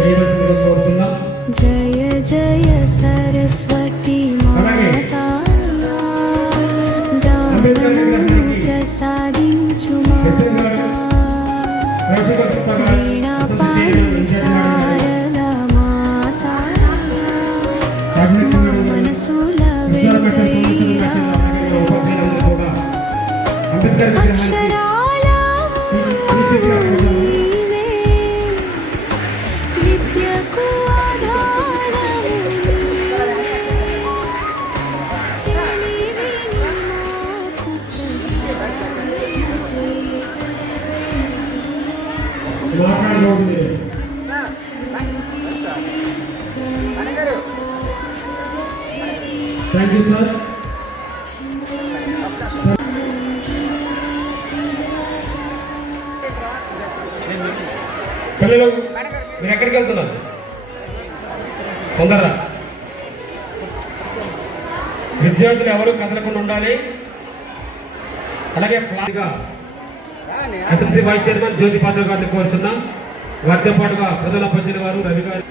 వేయవలసిందిగా కోరుతున్నాం. జయ జయ సరస్వతి మాతా దానము ప్రసాదించు మాతా వీణాపాణి శారద మాతా మనసుల వెలుగైరా అక్షరాల నీవే విద్యకు ఆధారము తెలివిని మాకు మాట్లాడబోతుంది. Thank you sir. పిల్లలు మీరు ఎక్కడికి వెళ్తున్నారు? తొందరగా విద్యార్థులు ఎవరు కదలకుండా ఉండాలి. అలాగే ఎస్ఎంసీ వైస్ చైర్మన్ జ్యోతి పాత్ర గారిని కోరుచున్నాం. వారితో పాటుగా ప్రజల పంచిన వారు రవి గారు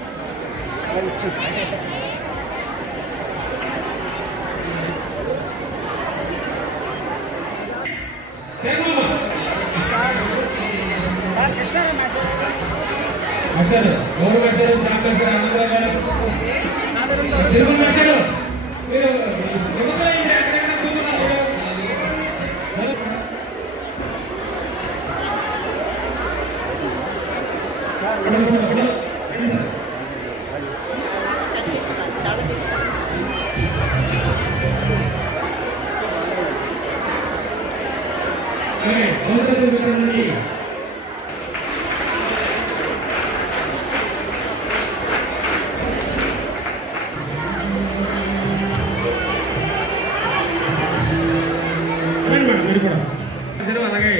అలాగే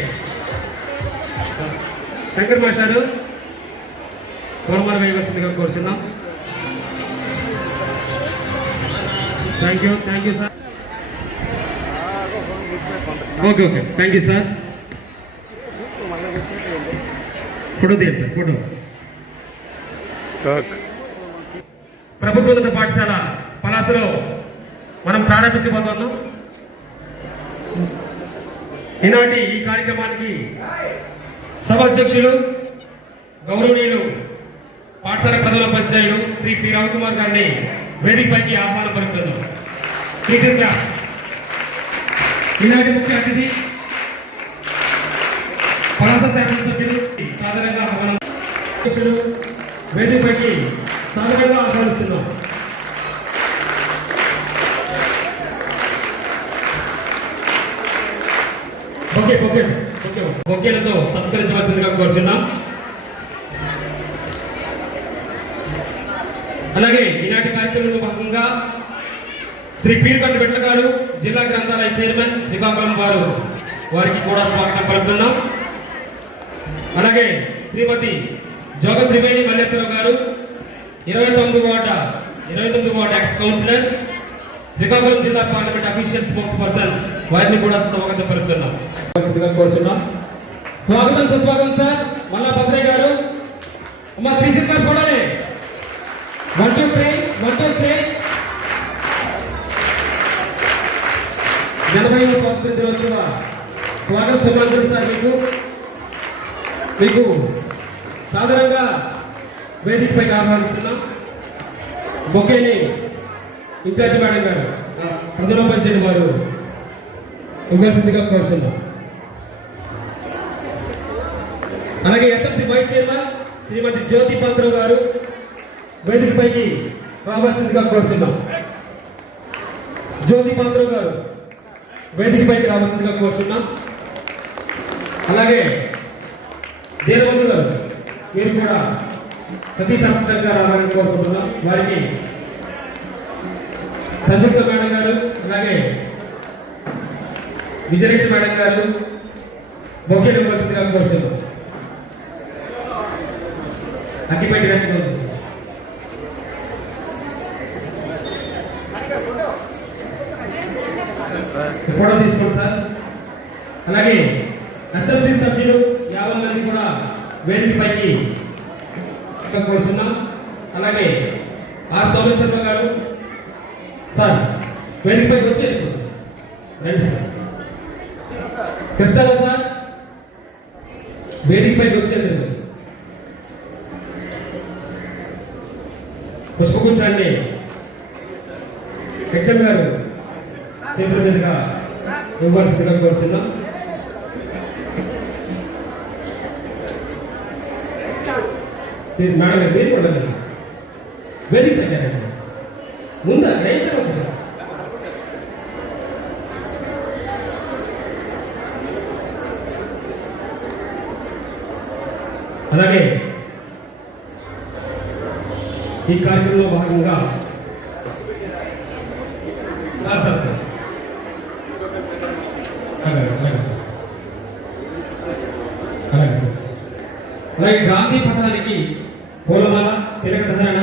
శంకర్ మాస్టారు పూర్వమాన వేయవలసిందిగా కోరుచున్నాం. Thank you sir. Okay thank you sir. Photo తీయండి సార్. ఫోటో ప్రభుత్వోన్నత పాఠశాల పలాసలో మనం ప్రారంభించబోతున్నాం. ఈనాటి ఈ కార్యక్రమానికి సభ అధ్యక్షులు గౌరవనీయులు పాఠశాల ప్రధాన పంచాయతీలు శ్రీ పి రవికుమార్ గారిని వేదికపైకి ఆహ్వానం పలుకుతున్నాం. ఈనాటి ముఖ్య అతిథి పలాస శాసనసభ్యులు సాధారణంగా అధ్యక్షులు వేదికపైకి సాధారణంగా ఆహ్వానిస్తున్నాం. బొకేలతో సత్కరించవలసిందిగా కోరుచున్నాం. అలాగే ఈనాటి కార్యక్రమంలో భాగంగా శ్రీ పీరుకంట వెట్ల గారు జిల్లా గ్రంథాలయ చైర్మన్ శ్రీకాకుళం వారికి కూడా స్వాగతం పలుకుతున్నాం. అలాగే శ్రీమతి జోగ త్రివేణి మల్లేశ్వరరావు గారు 29వ వార్డు ఎక్స్ కౌన్సిలర్ శ్రీకాకుళం జిల్లా పార్లమెంట్ అఫీషియల్ స్పోక్స్ పర్సన్ వారిని కూడా స్వాగతం పలుకుతున్నాం. కోరుచున్నాం. స్వాగతం సుస్వాగతం సార్. మల్లా భద్రయ్య గారు అమ్మ 3 సిగ్నల్స్ కొడాలి. 1 2 3 80వ స్వాతంత్ర దినోత్సవ స్వాగతం శుభాకాంక్షలు సార్. మీకు సాధారణంగా వేదికపైకి ఆహ్వానిస్తున్నాం. బొకేని ఇన్ఛార్జి మేడం గారు ప్రధాన పంచాయతీ వారు ఇవ్వాల్సిందిగా కోరుచున్నాం. అలాగే ఎస్ఎంసీ వైస్ చైర్మన్ శ్రీమతి జ్యోతి పాత్ర గారు వేదికపైకి రావాల్సిందిగా కోరుచున్నాం. జ్యోతి పాత్ర గారు వేదికపైకి రావాల్సిందిగా కోరుచున్నాం. అలాగే దేవబంధు గారు మీరు కూడా ప్రతి సంవత్సరంగా రావాలని కోరుకుంటున్నాం. వారికి సంయుక్త మేడం గారు అలాగే విజయలక్ష్మి మేడం గారు బొకేలు ఇవ్వాల్సిందిగా కోరుచున్నాం. అగ్గిపెట్టి ఫోటో తీసుకోండి సార్. అలాగే ఎస్ఎంసీ సభ్యులు 50 మంది కూడా వేదికపైకి కోరుచున్నాం. అలాగే ఆర్ సోమేశ్వర గారు సార్ వేదికపైకి వచ్చి రండి సార్. కృష్ణరావు సార్ వేదికపైకి వచ్చేది పుష్పగుచ్చాన్ని హెచ్ఎం గారు చేతుల మీదుగా ఇవ్వాల్సిందిగా కోరుచున్నాం. మేడం గారు మీరు కూడా వేదిక పెట్టారండి ముందా రైతు ఒకసారి అలాగే ఈ కార్యక్రమంలో భాగంగా సార్ సార్ సార్ అలాగే సార్ అలాగే సార్ అలాగే గాంధీ పథకానికి పూలమాల తిలక ధారణ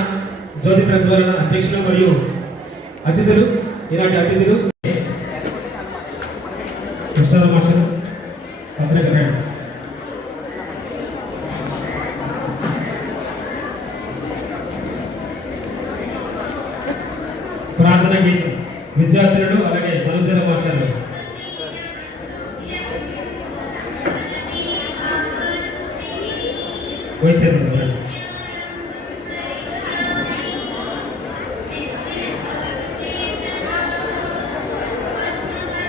జ్యోతి ప్రజ్వలన అధ్యక్షులు మరియు అతిథులు ఈనాటి అతిథులు కృష్ణరావు మాస్టర్ పత్రిక ప్రార్థన గీతం విద్యార్థులు అలాగే మనోజన మాస్టర్లు వయసు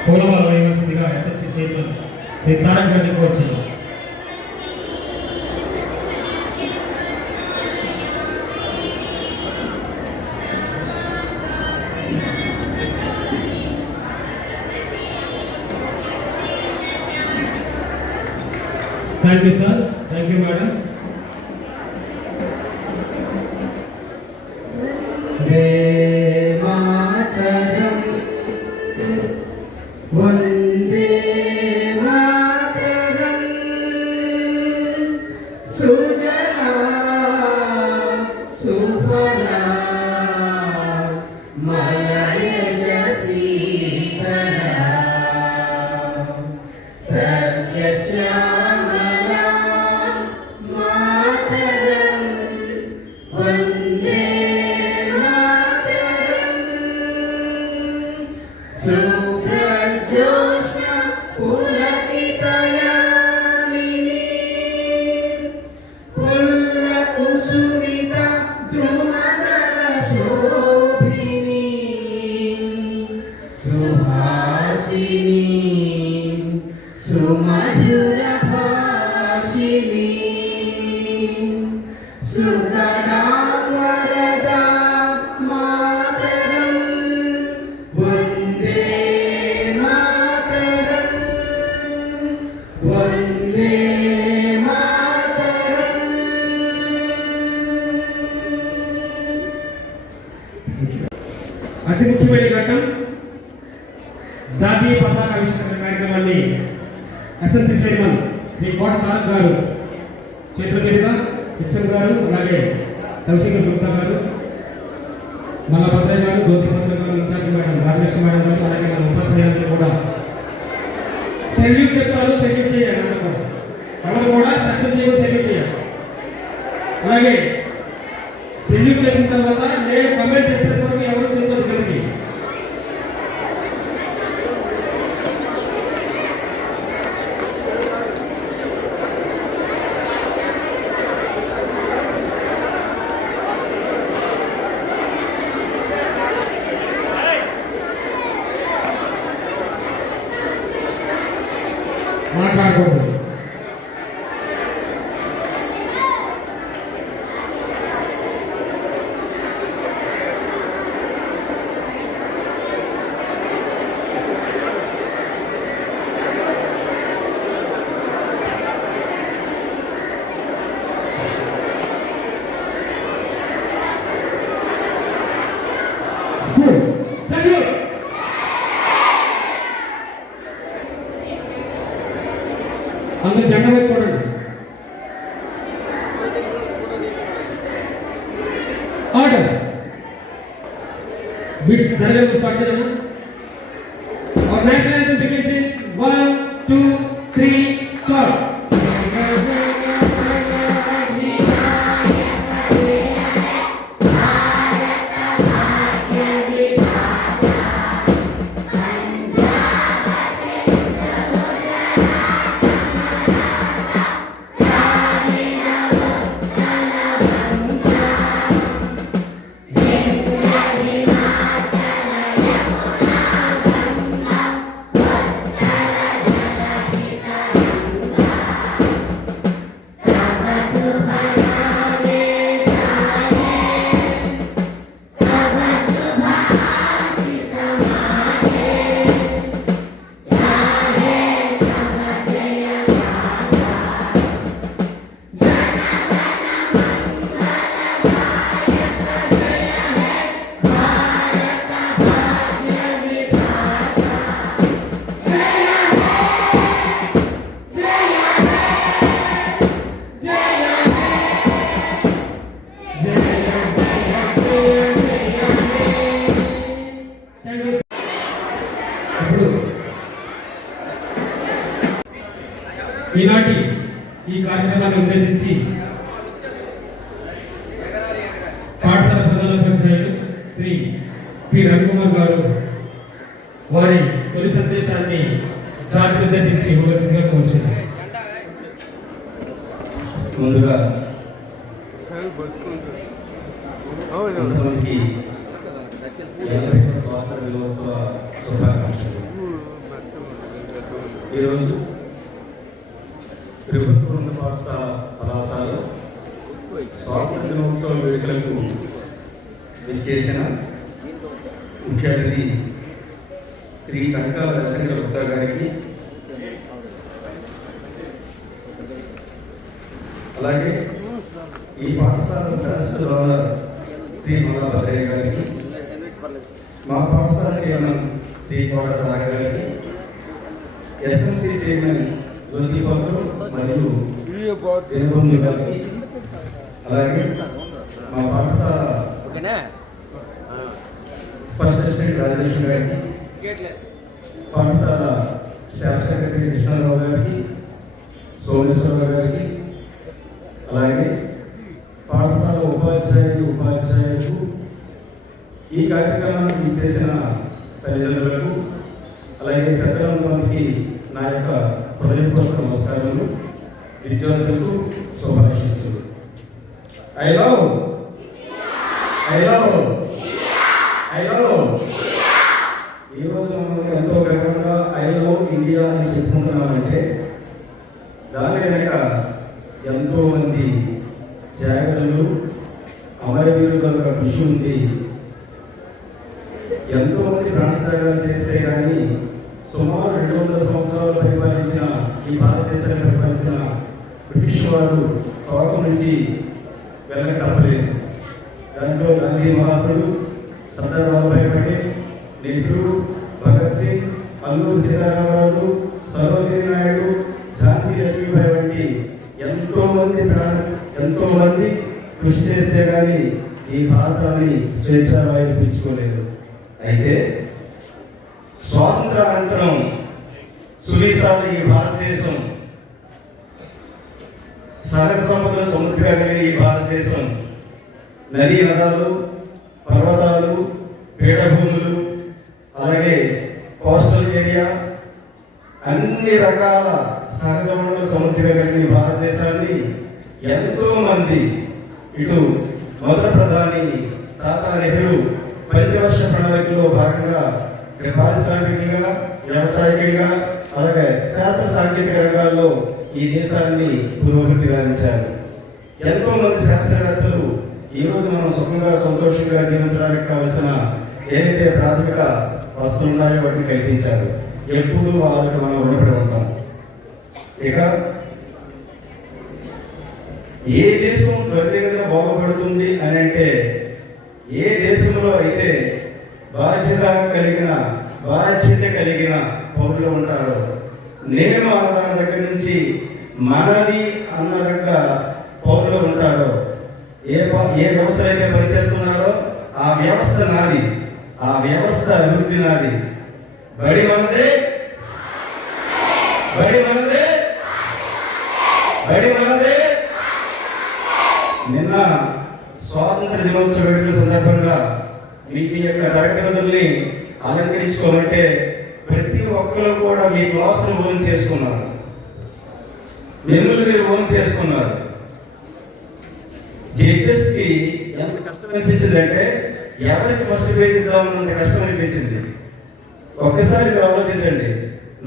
పూలమాల వేయవలసిందిగా ఎస్ఎస్సి చైర్మన్ శ్రీ తారక్ గారిని కోరుచున్నాం. Thank you sir, thank you madams. వందే మాతరం సుజలా సుఫలా మలయజ సీతలా సస్యశ్యామలా మాతరం వందే మాతరం సుప్రజోష్ణ పులకితయామిని పుల్లకుసుమిత ద్రుమదల శోభిని సుహాసిని సుమధుర భాషిని సుగణా వరదా మాతరం వందే మాతరం వందే మాతరం. అతి ముఖ్యమైన ఘట్టం జాతీయ పతాక ఆవిష్కరణ కార్యక్రమాన్ని ఎస్ఎస్సి చైర్మన్ శ్రీ కోట తారక్ గారు చేతుల మీదుగా హెచ్ఎం గారు అలాగే రవిశంకర్ గుప్తా గారు మల్ల భద్రయ్య గారు జ్యోతి భద్రయ్య గారు ఇన్ఛార్జ్ మేడం రాజలక్ష్మి మేడం గారు అలాగే మన ఉపాధ్యాయులు కూడా సెల్యూట్ చెప్తారు. సెల్యూట్ చేయాలి అందరూ కూడా ఎవరు కూడా సెల్యూట్ చేయాలి, సెల్యూట్ చేయాలి. అలాగే సెల్యూట్ చేసిన తర్వాత నేను కమెంట్ చెప్పిన తర్వాత ఎవరు తెచ్చారు కలిపి మాట్లాడకూడదు. School salute. అందరు జెండా వైపు చూడండి. ఆర్డర్ బిట్స్ జరగడం స్టార్ట్ చేద్దాం. और नेक्स्ट लाइन में begins in 1 2 3 start. Shri P Ravikumar garu వారి తొలి సందేశాన్ని జాతిని ఉద్దేశించి ఇవ్వవలసిందిగా కోరుచున్నాను. ముందుగా కొంతమందికి 80వ స్వాతంత్ర దినోత్సవ శుభాకాంక్షలు. ఈరోజు ప్రభుత్వ ఉన్నత పాఠశాల కళాశాలలో స్వాతంత్ర దినోత్సవ వేడుకలకు విచ్చేసిన ముఖ్య అతిథి శ్రీ కంకాల రవిశంకర్ గుప్తా గారికి, అలాగే ఈ పాఠశాల శాశ్వత డోనర్ శ్రీ మల్లాభద్రయ్య గారికి, మా పాఠశాల చైర్మన్ శ్రీ కోట రాగ గారికి, ఎస్ఎంసీ చైర్మన్ జ్యోతిబాబు మరియు వెనుగొందు గారికి, అలాగే మా పాఠశాల ఫస్ట్ అసిస్టెంట్ రాజేష్ గారికి, పాఠశాల స్టాఫ్ సెక్రటరీ కృష్ణారావు గారికి, సోమేశ్వరరావు గారికి, అలాగే పాఠశాల ఉపాధ్యాయులకు ఈ కార్యక్రమానికి ఇచ్చేసిన తల్లిదండ్రులకు, అలాగే పెద్దలందరికీ నా యొక్క హృదయపూర్వక నమస్కారాలు. విద్యార్థులకు శుభాశీస్సులు. ఐ లవ్ ఈరోజు మనం ఎంతో గర్వంగా ఐ లవ్ ఇండియా అని చెప్పుకుంటున్నామంటే దాని వెనక ఎంతో మంది త్యాగదులు, అమరవీరుల యొక్క కృషి ఉంది. ఎంతో మంది ప్రాణత్యాగాలు చేస్తే కానీ సుమారు 200 సంవత్సరాలు పరిపాలించిన ఈ భారతదేశాన్ని పరిపాలించిన బ్రిటిష్ వారు తోక నుంచి వెనక తప్పలేదు. దాంట్లో గాంధీ మహాత్ముడు, సర్దార్ వల్లభాయ్ పటేల్, నెహ్రూ, భగత్ సింగ్, అల్లూరి సీతారామరాజు, సరోజినీ నాయుడు, ఝాన్సీ లక్ష్మీబాయి వంటి ఎంతో మంది కృషి చేస్తే కానీ ఈ భారతాన్ని స్వేచ్ఛావాయువు పిలుచుకోలేదు. అయితే స్వాతంత్ర అనంతరం సువిశాల ఈ భారతదేశం, సహజ సంపదల సమృద్ధిగా కలిగిన ఈ భారతదేశం నదీ నదాలు, పర్వతాలు, పీఠభూములు, అలాగే కోస్టల్ ఏరియా, అన్ని రకాల సహజ వనరుల సమృద్ధిగా కలిగిన ఈ భారతదేశాన్ని ఎంతో మంది, ఇటు మొదటి ప్రధాని తాతా నెహ్రూ పంచవర్ష ప్రణాళికలో భాగంగా పారిశ్రామికంగా, వ్యవసాయకంగా, అలాగే శాస్త్ర సాంకేతిక రంగాల్లో ఈ దేశాన్ని పురోగతి గావించారు. ఎంతో మంది శాస్త్రవేత్తలు ఈరోజు మనం సుఖంగా సంతోషంగా జీవించడానికి కావలసిన ఏవైతే ప్రాథమిక వస్తువులు ఉన్నాయో వాటిని కల్పించారు. ఎప్పుడు వాళ్ళకి మనం రుణపడి ఉంటాం. ఇక ఏ దేశం త్వరితగతిన బాగుపడుతుంది అని అంటే ఏ దేశంలో అయితే బాధ్యత కలిగిన పౌరులు ఉంటారో, నేను అన్నదాని దగ్గర నుంచి మనది అన్న దగ్గర పౌరులు ఉంటారో, ఏ వ్యవస్థలు అయితే పనిచేస్తున్నారో ఆ వ్యవస్థ నాది, ఆ వ్యవస్థ అభివృద్ధి నాది. బడి మనదే. నిన్న స్వాతంత్ర దినోత్సవ వేడుకల సందర్భంగా మీ యొక్క తరగతి గదుల్ని అలంకరించుకోమంటే ప్రతి ఒక్కరు కూడా మీ క్లాసును ఓన్ చేసుకున్నారు, మీరు ఓన్ చేసుకున్నారు. జడ్జెస్ కి ఎంత కష్టం అనిపించింది అంటే ఎవరికి ఫస్ట్ పేజ్ ఇద్దామన్నంత కష్టం అనిపించింది. ఒక్కసారి మీరు ఆలోచించండి,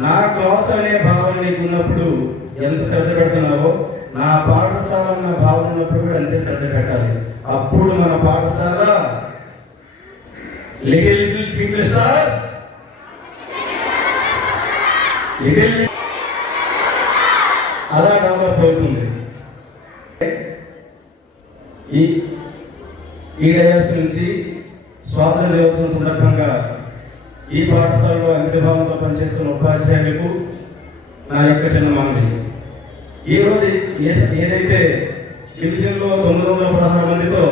నా క్లాస్ అనే భావన నీకు ఉన్నప్పుడు ఎంత శ్రద్ధ పెడుతున్నావో నా పాఠశాల అన్న భావన ఉన్నప్పుడు కూడా అంతే శ్రద్ధ పెట్టాలి. అప్పుడు మన పాఠశాల లిటిల్ ట్వింకిల్ స్టార్ అలా డెవలప్ అవుతుంది. ఈ డయాస్ నుంచి స్వాతంత్ర దినోత్సవం సందర్భంగా ఈ పాఠశాలలో అంకితభావంతో పనిచేస్తున్న ఉపాధ్యాయులకు నా యొక్క చిన్న మనవి. ఈరోజు ఏదైతే డివిజన్లో 916 మందితో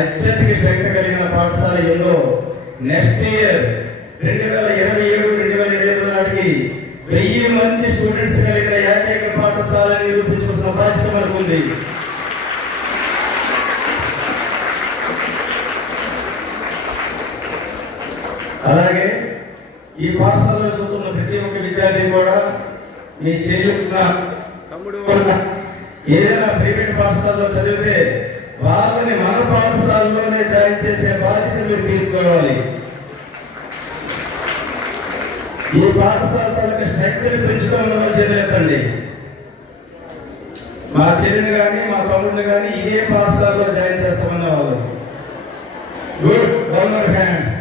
అత్యధిక స్ట్రెంగ్త్ కలిగిన పాఠశాల ఏందో నెక్స్ట్ ఇయర్ 2027-2028 నాటికి 1000 మంది స్టూడెంట్స్ కలిగిన ఏకైక పాఠశాలని నిరూపించుకున్న బాధ్యత మనకు ఉంది. అలాగే ఈ పాఠశాలలో చదువుతున్న ప్రతి ఒక్క విద్యార్థి కూడా మీ చెల్లిన తమ్ముడు ఏదైనా ప్రైవేట్ పాఠశాలలో చదివితే వాళ్ళని మన పాఠశాలలోనే జాయిన్ చేసే బాధ్యత మీరు తీసుకోవాలి. ఈ పాఠశాల తాలూకా స్ట్రక్చర్ పెంచుకోవడంలో చేతులెత్తండి. మా చెల్లిని కానీ మా తమ్ముడిని కానీ ఇదే పాఠశాలలో జాయిన్ చేస్తామన్న వాళ్ళు గుడ్ గవర్నర్ హ్యాండ్స్.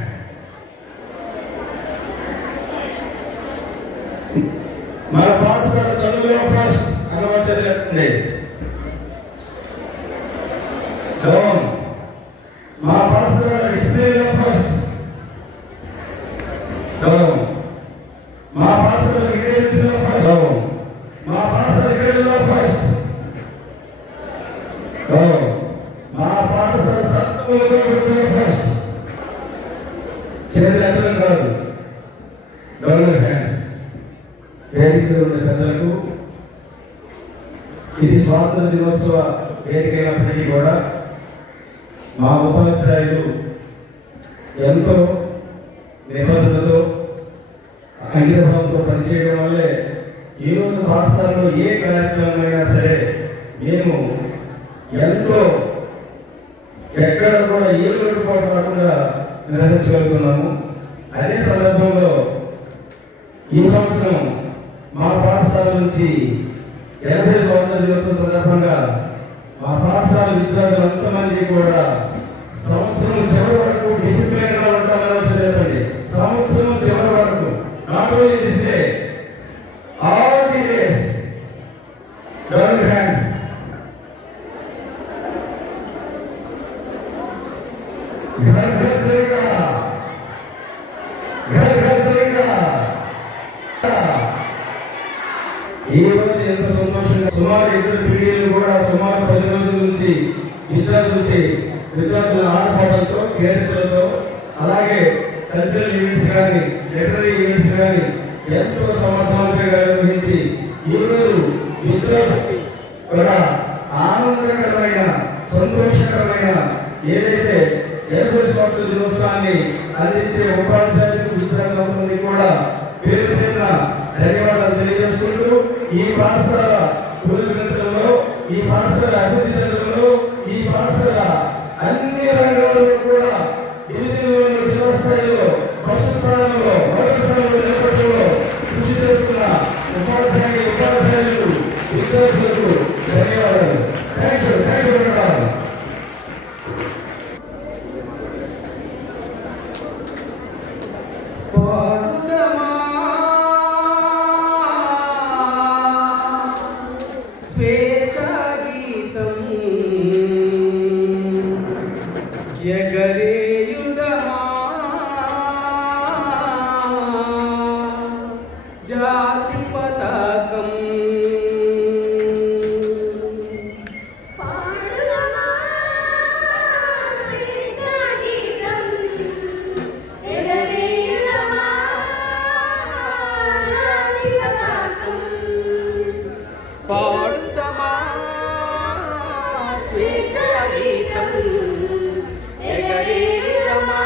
మన పాఠశాల చదువులో ఫస్ట్ అన్నవా చదివేస్తుంది. మా పాఠశాల డిస్ప్లేలో ఫస్ట్. మా పాఠశాల ఇంగ్లీష్లో ఫస్ట్. మా పాఠశాల ఇంగ్లీష్లో ఫస్ట్. మా పాఠశాల సత్వంలో ఫస్ట్. చేతులు కాదు గవర్నర్ హ్యాండ్స్. వేదికలో ఉండే పెద్దలకు ఇది స్వాతంత్ర దినోత్సవ వేదిక అయినప్పటికీ కూడా మా ఉపాధ్యాయులు ఎంతో నిబద్ధతతో అంకితభావంతో పనిచేయడం వల్లే ఈరోజు పాఠశాలలో ఏ కార్యక్రమం అయినా సరే మేము ఎంతో ఎక్కడ కూడా ఏ లోటుపాటు రాకుండా నిర్వహించగలుగుతున్నాము. అదే సందర్భంలో ఈ సంవత్సరం మా పాఠశాల నుంచి 80 స్వాతంత్ర దినోత్సవం సందర్భంగా మా పాఠశాల విద్యార్థులు అంతమంది కూడా సంవత్సరం చివరి వరకు డిసిప్లిన్ గా ఉంటామని చదివండి. సంవత్సరం చివరి వరకు not only this day, all the days. Down hands. घर घर देगा, घर घर देगा. ఈ రోజు ఎంత సంతోషంగా సుమారు 2 పీడియలు కూడా సుమారు 10 రోజుల నుంచి విద్యార్థుల ఆటపాటలతో కేరింతలతో అలాగే కల్చరల్ ఈవెంట్స్ కానీ లిటరీ ఈవెంట్స్ కానీ ఎంతో సమర్థవంతంగా నిర్వహించి ఈరోజు విద్యార్థులకి కూడా ఆనందకరమైన సంతోషకరమైన ఏదైతే 80 స్వాతంత్ర దినోత్సవాన్ని అందించే ఉపాధ్యాయులకు విద్యార్థులందరికీ కూడా పేరు పేరున ధన్యవాదాలు తెలియజేసుకుంటూ ఈ పాఠశాల పురోగతించడంలో, ఈ పాఠశాల అభివృద్ధి చెందడంలో, ఈ పాఠశాల అన్ని రంగాల్లో కూడా డివిజన్లో జిల్లా స్థాయిలో ఫస్ట్ స్థానంలో మొదటి స్థానంలో నిలబడడంలో కృషి చేస్తున్న ఉపాధ్యాయులు విద్యార్థులకు ధన్యవాదాలు. Thank you madam. ఎగరేయుదమా జాతి పతాకం పాడుదమా స్వేచ్ఛా గీతం ఎగరేయుదమా జాతి పతాకం పాడుదమా స్వేచ్ఛా గీతం ఎగరేయుదమా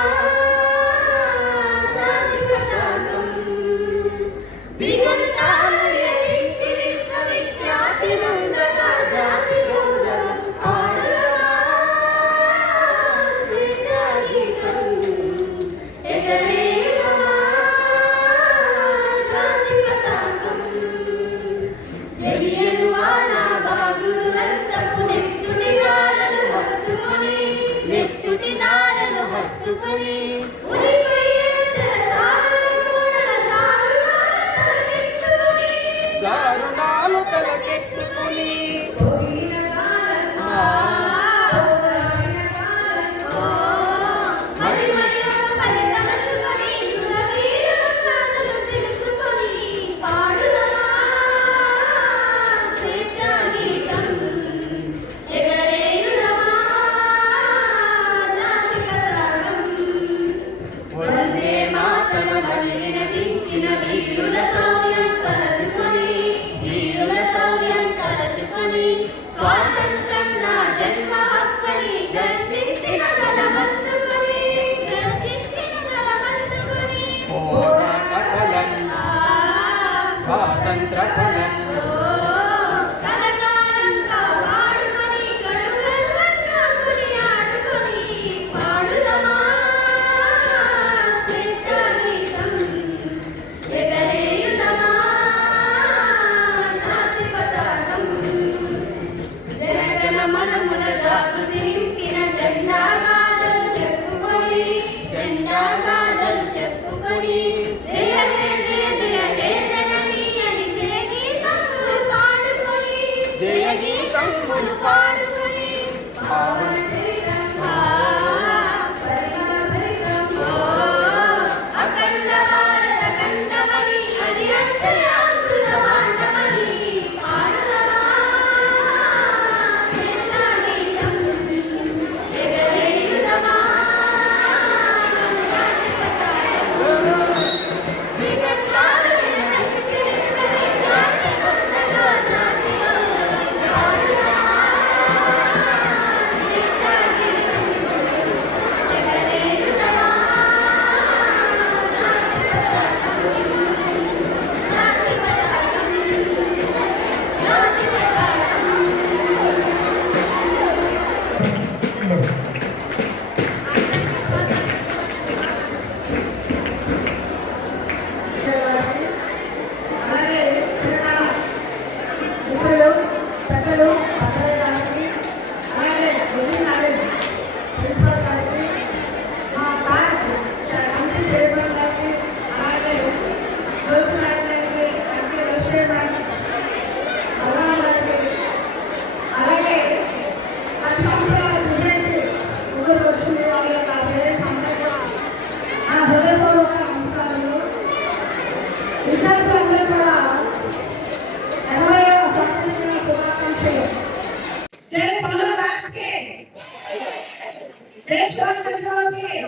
సంతోష్కి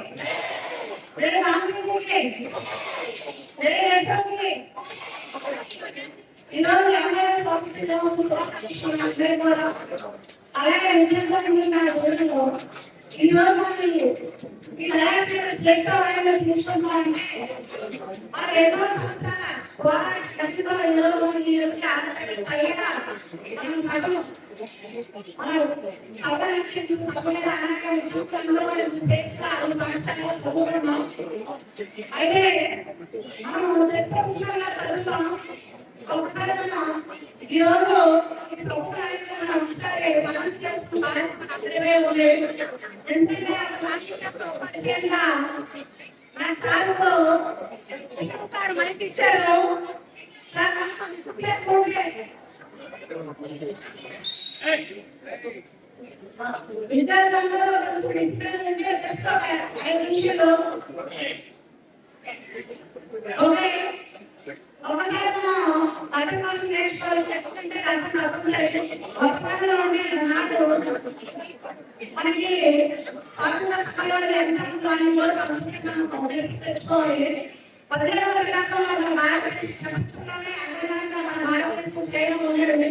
జై రామకృష్ణకి జై యశోకి. ఈరోజు ఎంఐఎస్ అందరూ కూడా అలాగే విద్యార్థులు నా గురువులు ఈరోజు మనం ఈ శ్రేష్ఠ తీసుకుంటామంటే మరి ఎన్నో సంవత్సరాల పోరాట కట్టుగా ఈరోజు చల్లగా మనం సభలు మనం సభలు చదువుకున్నాం. అయితే మనం చరిత్ర పుస్తకాలు చదువుతాం. ఒకసారి మనం ఈరోజు ఒకసారి మనం చేసుకుంటాం. ఎందుకంటే పరిచయంగా నా సార్ సార్ మైక్ ఇచ్చారు. సార్ విద్యార్థులందరూ 5 నిమిషాలు ఒకసారి అర్థం నేర్చుకోవాలి చెప్పుకుంటే అర్థం ఒకసారి వర్తమానంలో ఉండే నాటు మనకి స్వాతంత్ర ఎంత తెచ్చుకోవాలి. 17వ శతాబ్దంలో భారతదేశంలోనే అగ్రగామిగా మన భారతదేశం చేయడం ఉండేది.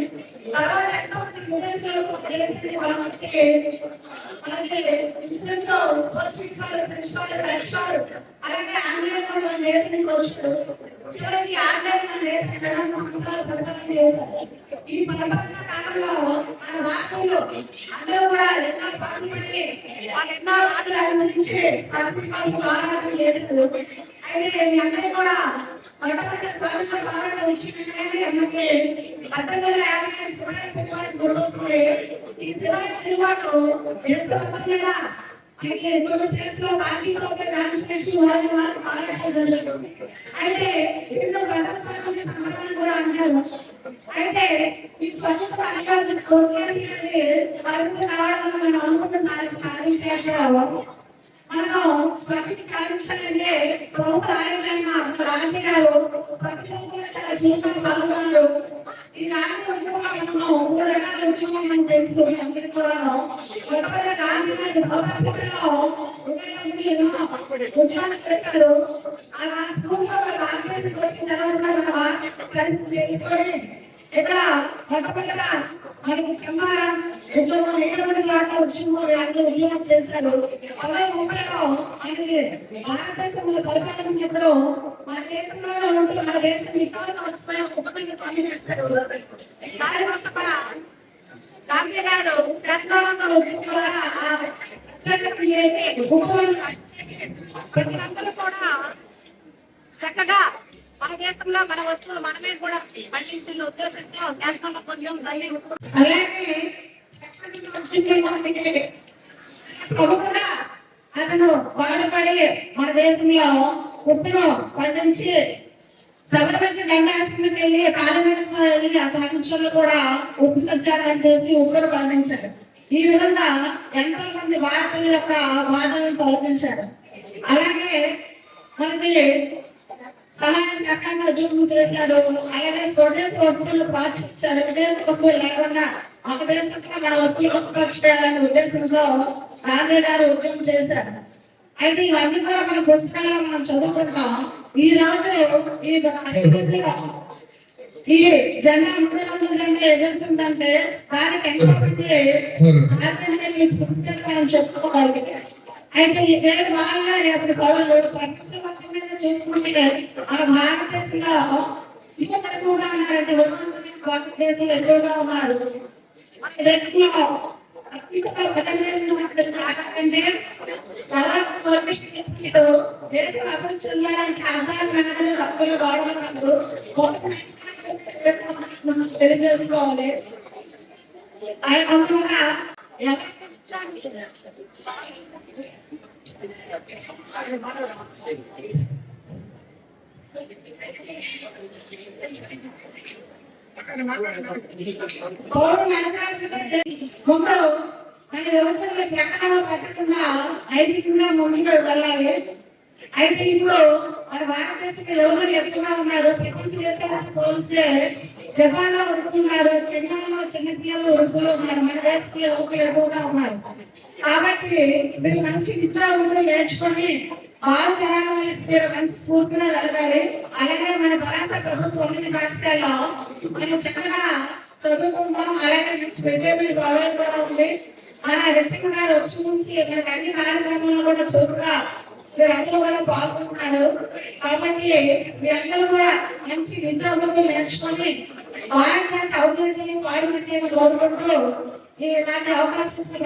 తర్వాత ఎంతో మంది విదేశాలు దేశానికి మనకి ఇంచుమించు పోర్చుగీస్ వాళ్ళు, ఫ్రెంచ్ వాళ్ళు, డచ్ వాళ్ళు, అలాగే ఆంగ్లేయులు కూడా మన దేశానికి వచ్చారు. చివరికి ఆంగ్లేయులు మన దేశాన్ని సంవత్సరాలు పరిపాలన చేశారు. ఈ పరిపాలన కాలంలో మన భారతీయులు అందరూ కూడా ఎన్నో పనులు పెట్టి వాళ్ళు ఎన్నో రాజులు అందించి స్వాతంత్ర్యం కోసం పోరాటం చేశారు. అయితే మీ అందరూ కూడా మొట్టమొదటి స్వాతంత్ర పోరాటం వచ్చిందంటే 1850 శివాజీ తిరుగుబాటు గుర్తొస్తుంది. ఈ శివాజీ తిరుగుబాటు దేశం మీద దేశంలో పోరాటం జరిగింది. అయితే ఎన్నో ప్రజాస్వామ్య సంఘటనలు కూడా అంటారు. అయితే ఈ స్వతంత్ర అధికారులు కావడం మనం అనుకున్న సాధించారు. మనం స్వతంత్ర సాధించాలంటే ప్రముఖ నాయకులైన రాజీ గారు స్వతంత్రంలో చాలా జీవితం పాల్గొన్నారు. ఈ రాజకీయ ఉద్యమంలో మనము 3 రకాల ఉద్యమం తెలుసుకుని అందరికీ కూడా మొట్టమొదటి గాంధీ గారి సౌత్ ఆఫ్రికాలో ఉద్యమాలు చేశారు. ఆ స్కూల్లో భారతదేశంకి వచ్చిన తర్వాత పరిస్థితి తెలుసుకొని ఇక్కడ మొట్టమొదట మనకి చెమ్మారం ఉద్యోగం 7 ఉద్యోగం చేశారు. 1930లో మనకి భారతదేశంలో పరిపాలించినప్పుడు మన దేశంలోనే ఉంటూ మన దేశం ఉపయోగం చేస్తారు. దానికోసం గాంధీ గారు ప్రజలందరూ కూడా చక్కగా మన దేశంలో మన వస్తువులు మనమే కూడా పండించిన ఉద్దేశంతో శాసనంలో కొంచెం అలాగే అతను బాధపడి మన దేశంలో ఉప్పును పండించి సబర్మతి దండాశ్రమకి వెళ్ళి పార్లమెంట్కి వెళ్ళి అతని అంశాలు కూడా ఉప్పు సంచారం చేసి ఉప్పును పండించారు. ఈ విధంగా ఎంతో మంది భారతీయుల యొక్క వాదనలు తొలగించారు. అలాగే మనకి సహాయ సహకారంగా ఉద్యోగం చేశారు. అలాగే స్వదేశ వస్తువులు ప్రోత్సహించారు. విదేశ వస్తువులు లేకుండా మన దేశంలో మన వస్తువులు ఉత్పత్తి చేయాలనే ఉద్దేశంతో గాంధీ గారు ఉద్యమం చేశారు. అయితే ఇవన్నీ కూడా మన పుస్తకాల్లో మనం చదువుకుంటాం. ఈ రోజు ఈ జెండా 300 జెండా ఎదుగుతుందంటే దానికి ఎంతో మంది స్ఫూర్తిని మనం చెప్పుకోవాలి. అయితే ఈ పేరు బాగా రేపటి పౌరులు ప్రపంచం మొత్తం మీద చూసుకుంటే మన భారతదేశంలో ఇంకా ఎక్కువగా ఉన్నారంటే భారతదేశంలో ఎక్కువగా ఉన్నారు. మన దేశంలో దేశం అభివృద్ధి చెందాలంటే అర్థాలు సభ్యులు గౌరవ తెలియజేసుకోవాలి. అందువల్ల ముందు మన వ్యవస్థలో ఎక్కడ పెట్టకుండా ఐదికంగా ముందుకు వెళ్ళాలి. అయితే ఇప్పుడు మన భారతదేశంలో యువకులు ఎక్కువగా ఉన్నారు. ప్రపంచ దేశాలతో పోలిస్తే జపాన్ లో ఉడుకున్నారు, కెన్యాలో చిన్నపిల్లలు ఉడుకులు ఉన్నారు, మన దేశంలో యువకులు ఎక్కువగా ఉన్నారు. కాబట్టి మీరు మంచి విద్యావంతులు నేర్చుకొని బాగా తరాల వాళ్ళకి మీరు మంచి స్ఫూర్తిగా జరగాలి. అలాగే మన పలాస ప్రభుత్వ ఉన్నత పాఠశాలలో మనం చక్కగా చదువుకుంటాం. అలాగే మంచి విద్యాభ్యాస ప్రొవైడ్ కూడా ఉంది. మన హెచ్ఎం గారు వచ్చి నుంచి మనకి అన్ని కార్యక్రమాల్లో కూడా చురుకుగా మీరందరూ కూడా పాల్గొంటున్నారు. కాబట్టి మీరందరూ కూడా మంచి విద్యావంతులు నేర్చుకొని భారతదేశ అభివృద్ధిని పాడుపెట్టేది కోరుకుంటూ ఈ నాకు అవకాశం ఇచ్చిన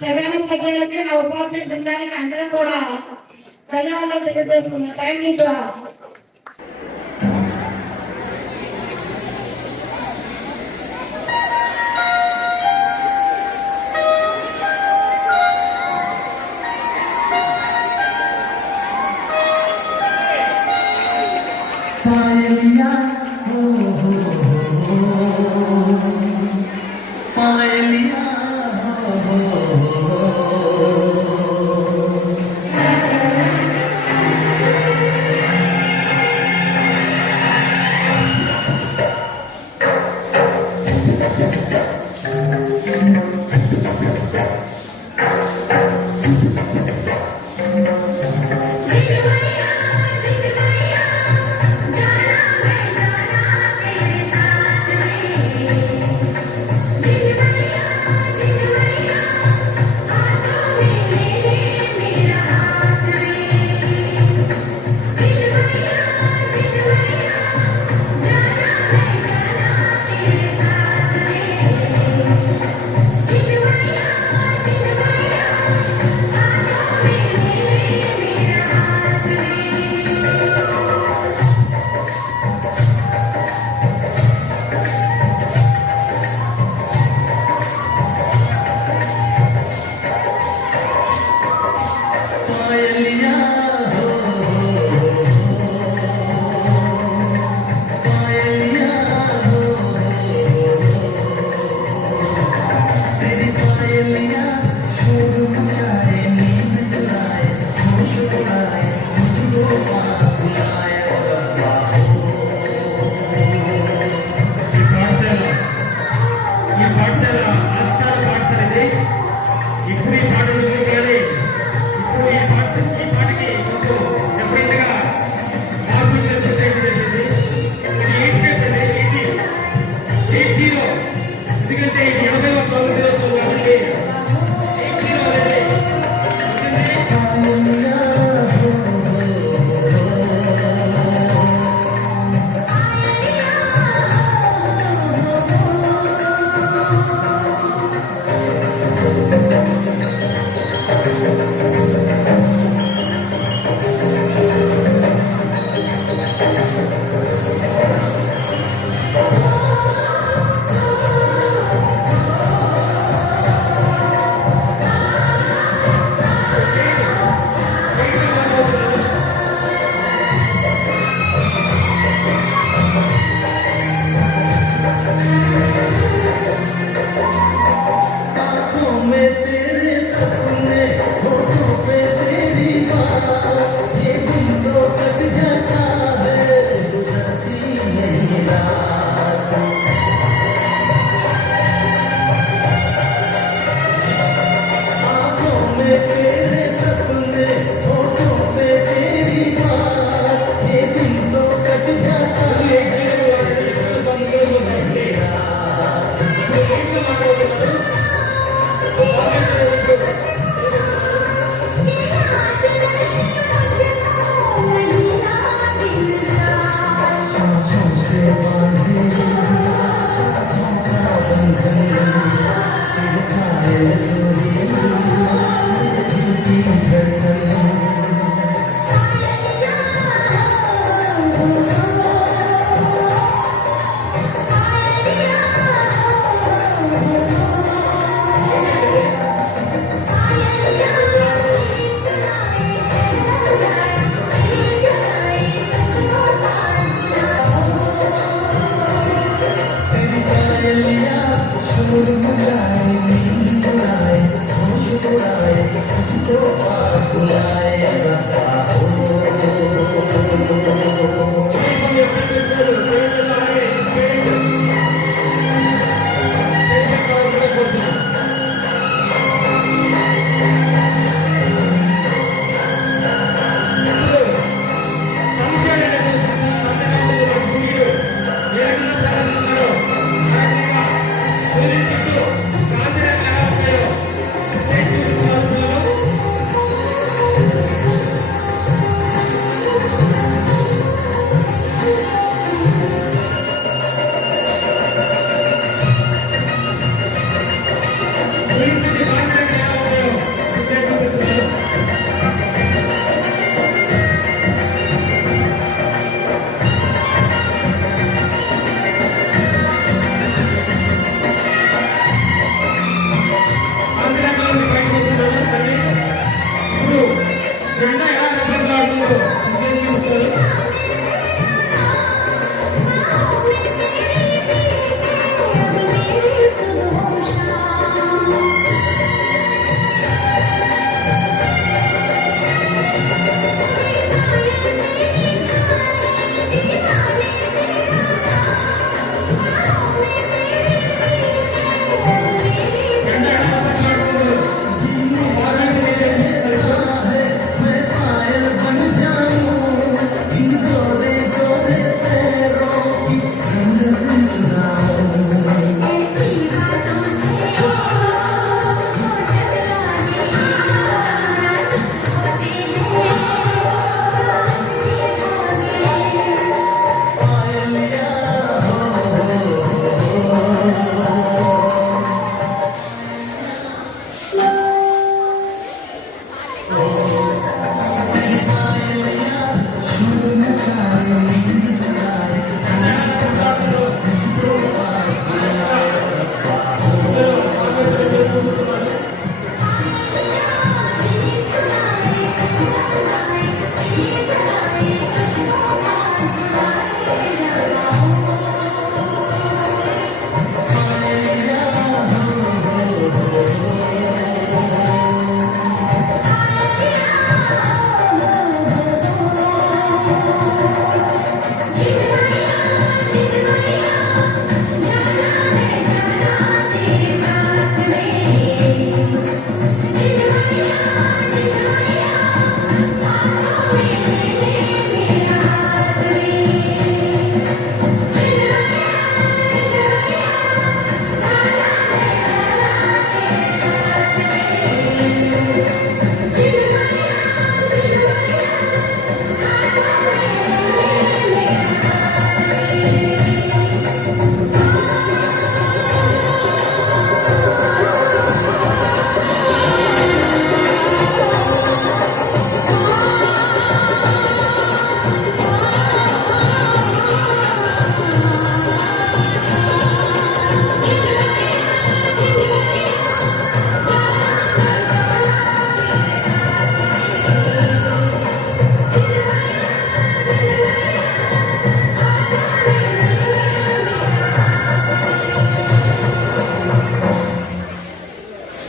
ప్రధానోపాధ్యాయులకి నా ఉపాధ్యాయ బృందానికి అందరూ కూడా ధన్యవాదాలు తెలియజేస్తున్నాను. Thank you. Shuru Mulai, Mulai, Shuru Mulai, Shuru Mulai,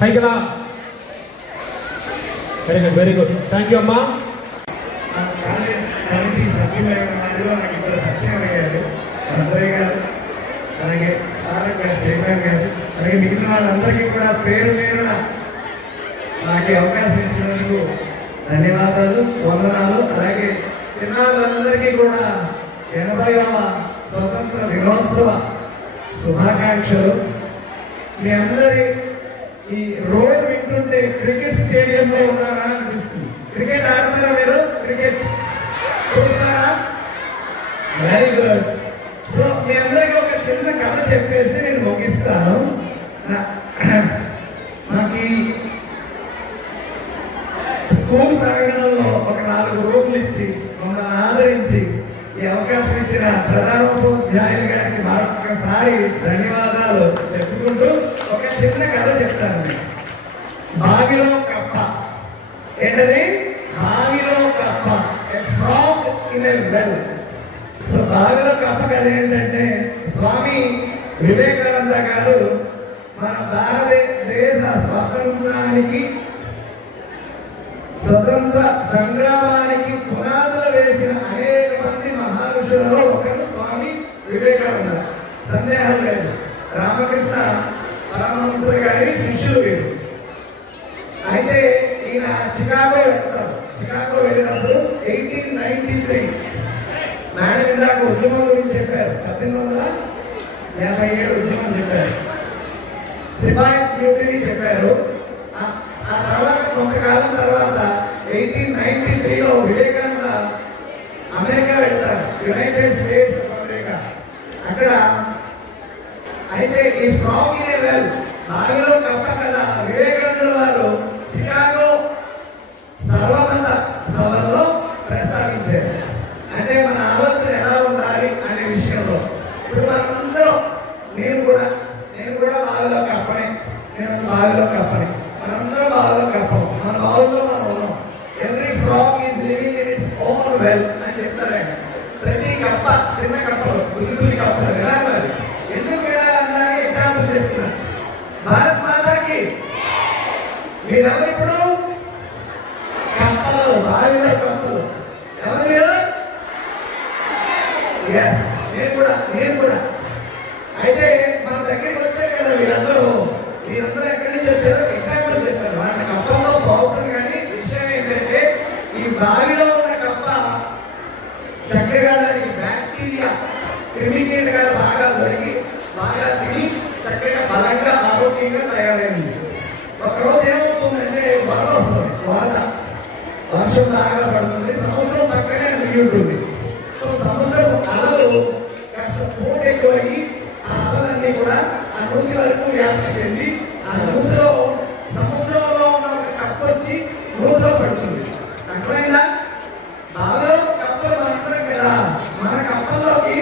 పైకి రా. వెరీ గుడ్ థ్యాంక్ యూ అమ్మా. కమిటీ సభ్యులైన వాళ్ళు నాకు ఇక్కడ పరిచయం అయ్యారు. మంత్రి గారు, అలాగే తారక్ గారు, చైర్మన్ గారు, అలాగే మిగిలిన వాళ్ళందరికీ కూడా పేరు పేరున నాకు ఈ అవకాశం ఇచ్చినందుకు ధన్యవాదాలు, వందనాలు. అలాగే చిన్నారులందరికీ కూడా 80వ స్వతంత్ర దినోత్సవ శుభాకాంక్షలు. మీ అందరి ఈ రోజు వింటుంటే క్రికెట్ స్టేడియంలో ఉన్నారా అనిపిస్తుంది. క్రికెట్ ఆడతారా మీరు? క్రికెట్ చూస్తారా? Very good. సో మీ అందరికీ ఒక చిన్న కథ చెప్పేసి నేను ముగిస్తాను. నాకు ఈ స్కూల్ ప్రాంగణంలో ఒక 4 రూపులు ఇచ్చి మమ్మల్ని ఆదరించి ఈ అవకాశం ఇచ్చిన ప్రధానోపాధ్యాయులు గారికి మరొకసారి ధన్యవాదాలు చెప్పుకుంటూ ఒక చిన్న కథ చెప్తాను. బావిలో కప్ప. ఏంటది? బావిలో కప్ప. A frog in a well. So బావిలో కప్ప కథ ఏంటంటే, స్వామి వివేకానంద గారు మన భారతదేశ స్వాతంత్రానికి సో స్వతంత్ర సంగ్రామానికి పునాదులు వేసిన అనేక మంది మహాపురుషులలో ఒకరు స్వామి వివేకానంద. సందేహం లేదు. రామకృష్ణ పరమహంస గారి శిష్యులు వీరు. అయితే ఈయన చికాగో వెళ్తారు. చికాగో వెళ్ళినప్పుడు 1893 మేడం ఇందాక ఉద్యమం గురించి చెప్పారు. 1857 ఉద్యమం చెప్పారు. సిపాయి డ్యూటీని చెప్పారు. ఆ తర్వాత కొంతకాలం తర్వాత 1893లో వివేకానంద అమెరికా వెళ్తారు. United states of America. అక్కడ అయితే ఈ ఫ్రాగ్ ఇన్ ఏ వెల్, బావిలో కప్ప కథ వివేకానంద వారు చికాగో సర్వమత సభలో ప్రస్తావించారు. అంటే మన ఆలోచన ఎలా ఉండాలి అనే విషయంలో. ఇప్పుడు మనందరం నేను కూడా బావిలో కప్పని, నేను బావిలో కప్పని, మనందరం బావిలో కప్పం. మన బావిలో మనం ఉన్నాం. Every frog is living in its own well అని చెప్తారండి. ప్రతి కప్ప, చిన్న కప్పలు, బుద్ధి కప్పలు వినాలి. మరి ఎందుకు వినాలన్నా ఎగ్జాంపుల్ చెప్తున్నాను. భారత్ మాతాకి మీరెవరు ఇప్పుడు కప్పలు, బావిలో కప్పలు. ఎవరు మీరు? నేను కూడా. అయితే మన దగ్గరికి వచ్చారు కదా మీరందరూ ఎక్కడి నుంచి వచ్చారో ఎగ్జాంపుల్ చెప్పారు. వాళ్ళ కప్పల్లో బాక్స్ కానీ విషయం ఏంటంటే ఈ బావిలో ఉన్న కప్ప చక్కగా దానికి బ్యాక్టీరియా, క్రిమికీటకాలు బాగా దొరికి బాగా తిని చక్కగా బలంగా ఆరోగ్యంగా తయారైంది. ఒకరోజు ఏమవుతుందంటే వరద వస్తుంది. వర్షం బాగా పడుతుంది. సముద్రం పక్కనే మునిగి ఉంటుంది. సో సముద్రపు అలలు కాస్త పోటీ ఎక్కువయ్యి ఆ అలలన్నీ కూడా ఆ నూతి వరకు వ్యాప్తి చెంది ఆ నూతిలో సముద్రంలో ఉన్న ఒక కప్ప వచ్చి నూతిలో పడుతుంది. అర్థమైందా? బావిలో కప్పలు అందరం కదా. మన కప్పల్లోకి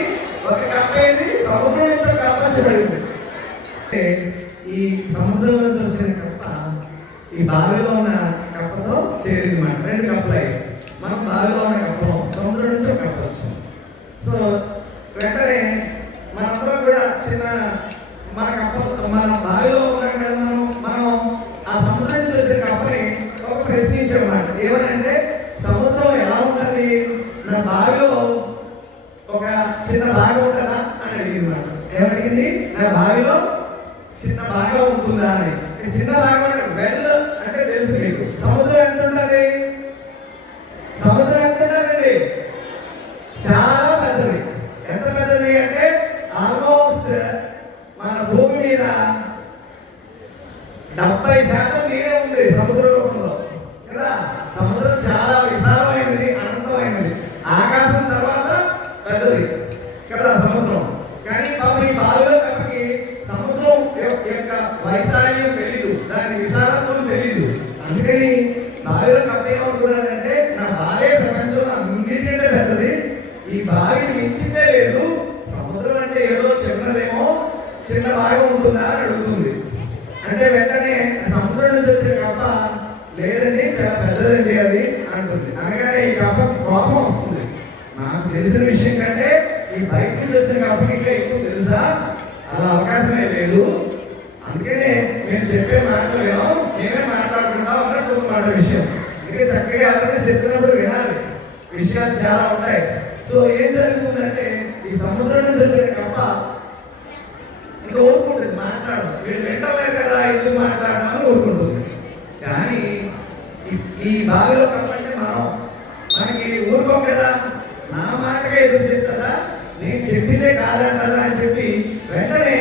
ఒక కప్ప ఏది సముద్రం నుంచి ఒక కప్ప వచ్చి పడింది. ఈ సముద్రం నుంచి వచ్చిన కప్ప ఈ బావిలో ఉన్న కప్పతో చేరింది. మాట 2 కప్పలు అయ్యి మనం బావిలో ఉన్న కప్పం, సముద్రం నుంచి ఒక కప్ప వచ్చింది. సో వెంటనే మనందరం కూడా మన బావిలో ఉన్నాం కదా. మనం ఆ సముద్రం నుంచి వచ్చిన కప్పని ఒక ప్రశ్నించామన్నమాట. ఏమనంటే సముద్రం ఎలా ఉంటుంది, నా బావిలో ఒక చిన్న భాగం ఉంటుందా అని అడిగింది మాట. ఏమడిగింది? నా బావిలో చిన్న భాగం ఉంటుందా అని. చిన్న భాగం అంటే వెల్ అంటే తెలుసు మీకు. సముద్రం ఎంత ఉంటుంది? చాలా పెద్దది. ఎంత పెద్దది అంటే ఆల్మోస్ట్ మన భూమి మీద 70% నీరే ఉంది సముద్ర రూపంలో కదా. సముద్రం చాలా విశాలమైనది, అనంతమైనది. ఆకాశం తర్వాత పెద్దది కదా సముద్రం. కానీ పాపం ఈ బావిలో కప్పకి సముద్రం యొక్క వైశాల్యం తెలీదు, దాని విశాలత్వం తెలీదు. అందుకని బావిలో కప్ప ఏమనుకున్నదంటే నా బావే ప్రపంచంలో అన్నింటికంటే పెద్దది, ఈ బావిని మించిందే లేదు, సముద్రం అంటే ఏదో చిన్నదేమో, చిన్న భాగం ఉంటుందా అని అడుగుతుంది. అంటే వెంటనే సముద్రం నుంచి వచ్చిన కప్ప లేదండి చాలా పెద్దదండి అది అంటుంది. అనగానే ఈ కప్ప కోపం వస్తుంది. నాకు తెలిసిన విషయం కంటే ఈ బయట నుంచి వచ్చిన కప్పకి ఇంకా ఎక్కువ తెలుసా? అలా అవకాశమే లేదు. అందుకనే మేము చెప్పే మాటలు వినాం, మేమే మాట్లాడుకుంటాం అన్నట్టు మాట విషయం. ఇంకా చక్కగా ఎవరైనా చెప్పినప్పుడు వినాలి. విషయాలు చాలా ఉంటాయి. సో ఏం జరుగుతుందంటే ఈ సముద్రం నుంచి వచ్చిన కప్ప ఇంకా ఊరుకుంటుంది, మాట్లాడదు. వీళ్ళు వింటలేదు కదా ఎందుకు మాట్లాడమని ఊరుకుంటుంది. కానీ ఈ బావిలో కప్ప అంటే మనకి ఊరుకోం కదా. నా మాటగా ఎదురు చెప్తుందా, నేను చెప్పిందే కాదంటదా అని చెప్పి వెంటనే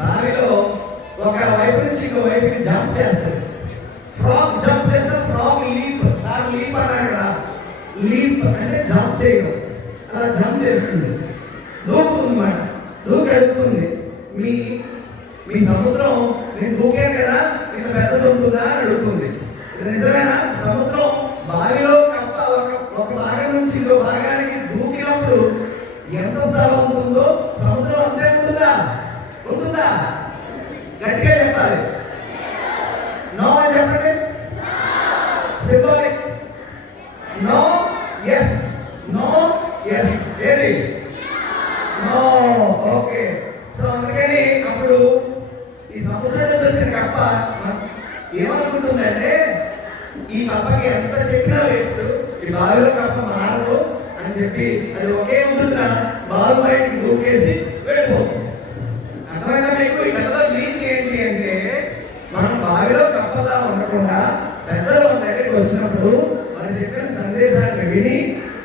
బావిలో ఒక వైపు నుంచి ఇంకో వైపుకి జంప్ చేస్తుంది. ఫ్రాగ్ జంప్ చేస్తే ఫ్రాగ్ లీప్ అన్నాడు కదా. లీప్ అంటే జంప్ చేయడం. అలా జంప్ చేస్తుంది, దూకుతుంది మాట. దూకి అడుగుతుంది, మీ సముద్రం నేను దూకాను కదా ఇంత పెద్దది ఉంటుందా అని అడుగుతుంది. నిజమేనా? సముద్రం బావిలో కప్ప ఒక భాగం నుంచి ఇంకో భాగానికి దూకినప్పుడు ఎంత స్థలం ఉంటుందో సముద్రం అంతే ఉంటుందా? గట్టిగా చెప్పాలి. నో అని చెప్పండి. Symbolic. No yes, no yes. ఏది? నో. ఓకే. సో అందుకని అప్పుడు ఈ సముద్రం నుంచి వచ్చిన కప్ప ఏమనుకుంటుందంటే ఈ కప్పకి ఎంత చెప్పినా వేస్ట్, ఈ బావిలో కప్ప మారదు అని చెప్పి అది ఒకే ఉంటుందా బావి బయటికి దూకేసి వెళ్ళిపోతుంది. అర్థమైనా మీకు? ఈ కథలో నీతి ఏంటి అంటే మనం బావిలో కప్పలా ఉండకుండా పెద్దలు మన దగ్గరికి వచ్చినప్పుడు మనం చెప్పిన సందేశాన్ని విని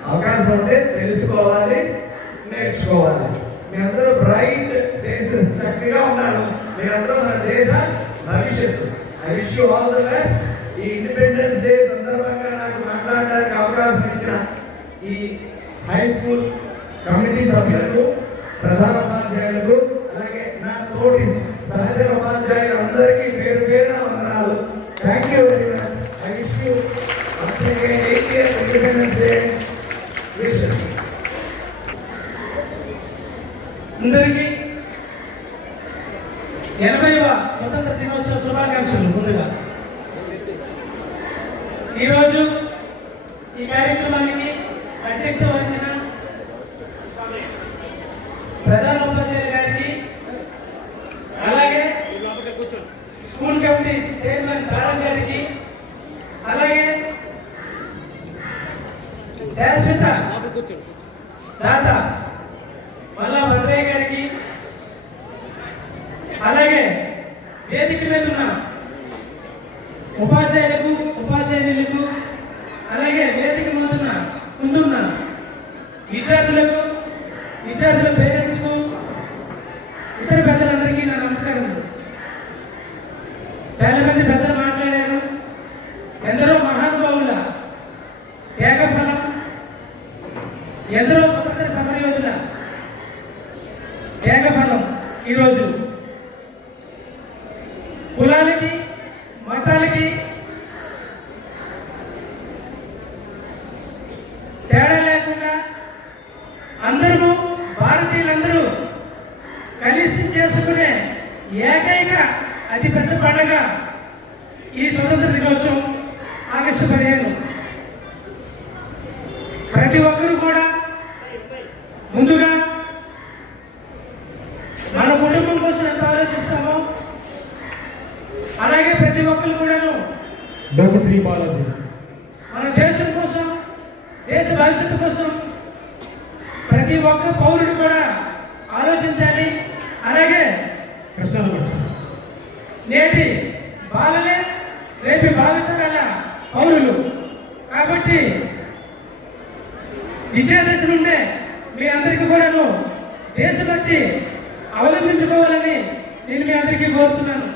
అవకాశం ఉంటే తెలుసుకోవాలి, నేర్చుకోవాలి. మీరందరూ బ్రైట్ ఫేసెస్, చక్కగా ఉన్నారు. మీరందరూ మన దేశ భవిష్యత్తు. I wish you all the best. ఈ ఇండిపెండెన్స్ డే సందర్భంగా నాకు మాట్లాడడానికి అవకాశం ఇచ్చిన ఈ హై స్కూల్ కమిటీ సభ్యులకు, ప్రధాన ఉపాధ్యాయులకు, అలాగే నా తోటి సహచర ఉపాధ్యాయులు అందరికీ పేరు పేరున వందనాలు. Thank you very much. I wish you independence day wishes. అందరికీ 80వ స్వతంత్ర దినోత్సవ శుభాకాంక్షలు. ముందుగా ఈరోజు ఈ కార్యక్రమానికి అధ్యక్షత వహించిన ప్రధాన ఉపాధ్యాయులు గారికి, అలాగే స్కూల్ కమిటీ చైర్మన్ తారక్ గారికి, అలాగే శాశ్వత దాత మల్లా భద్రయ్య గారికి, అలాగే వేదిక మీద ఉన్న ఉపాధ్యాయులకు, ఉపాధ్యాయులకు, అలాగే వేదిక ముందున్న విద్యార్థులకు, విద్యార్థుల పేరెంట్స్కు, ఇతర పెద్దలందరికీ నా నమస్కారం. చాలా మంది పెద్దలు మాట్లాడారు. ఎందరో మహానుభావుల త్యాగఫలం, ఎందరో స్వతంత్ర సమరయోధుల త్యాగఫలం ఈరోజు కులాలకి, మతాలకి తేడా లేకుండా అందరూ భారతీయులందరూ కలిసి చేసుకునే ఏకైక అతిపెద్ద పండుగ ఈ స్వతంత్ర దినోత్సవం ఆగస్టు 15. ప్రతి ఒక్కరూ కూడా ముందుగా మన కుటుంబం కోసం ఎంత ఆలోచిస్తామో అలాగే ప్రతి ఒక్కరు కూడాను డోకశ్రీ బాలాజీ మన దేశం కోసం, దేశ భవిష్యత్తు కోసం ప్రతి ఒక్క పౌరుడు కూడా ఆలోచించాలి. అలాగే కృష్ణ నేటి బాలలే రేపు భావితరాల పౌరులు కాబట్టి విద్యాదశ నుండే మీ అందరికీ కూడాను దేశభక్తి అవలంబించుకోవాలని నేను మీ అందరికీ కోరుతున్నాను.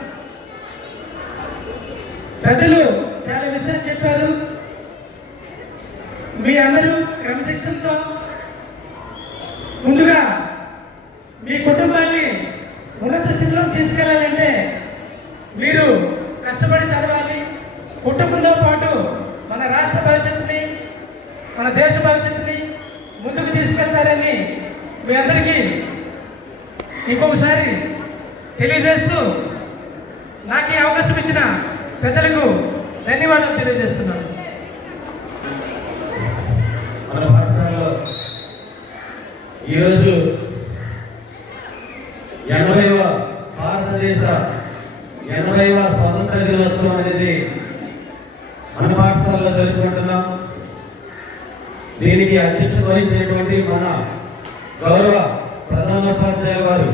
పెద్దలు చాలా విషయాలు చెప్పారు. మీ అందరూ క్రమశిక్షణతో ముందుగా మీ కుటుంబాన్ని ఉన్నత స్థితిలో తీసుకెళ్లాలంటే మీరు కష్టపడి చదవాలి. కుటుంబంతో పాటు మన రాష్ట్ర భవిష్యత్తుని, మన దేశ భవిష్యత్తుని ముందుకు తీసుకెళ్తారని మీ అందరికీ ఇంకొకసారి తెలియజేస్తూ నాకు ఈ అవకాశం ఇచ్చిన పెద్దలకు ధన్యవాదాలు తెలియజేస్తున్నాను. మన పాఠశాలలో ఈరోజు 80వ భారతదేశ 80వ స్వాతంత్ర దినోత్సవం అనేది మన పాఠశాలలో జరుపుకుంటున్నాం. దీనికి అధ్యక్షత వహించినటువంటి మన గౌరవ ప్రధానోపాధ్యాయులు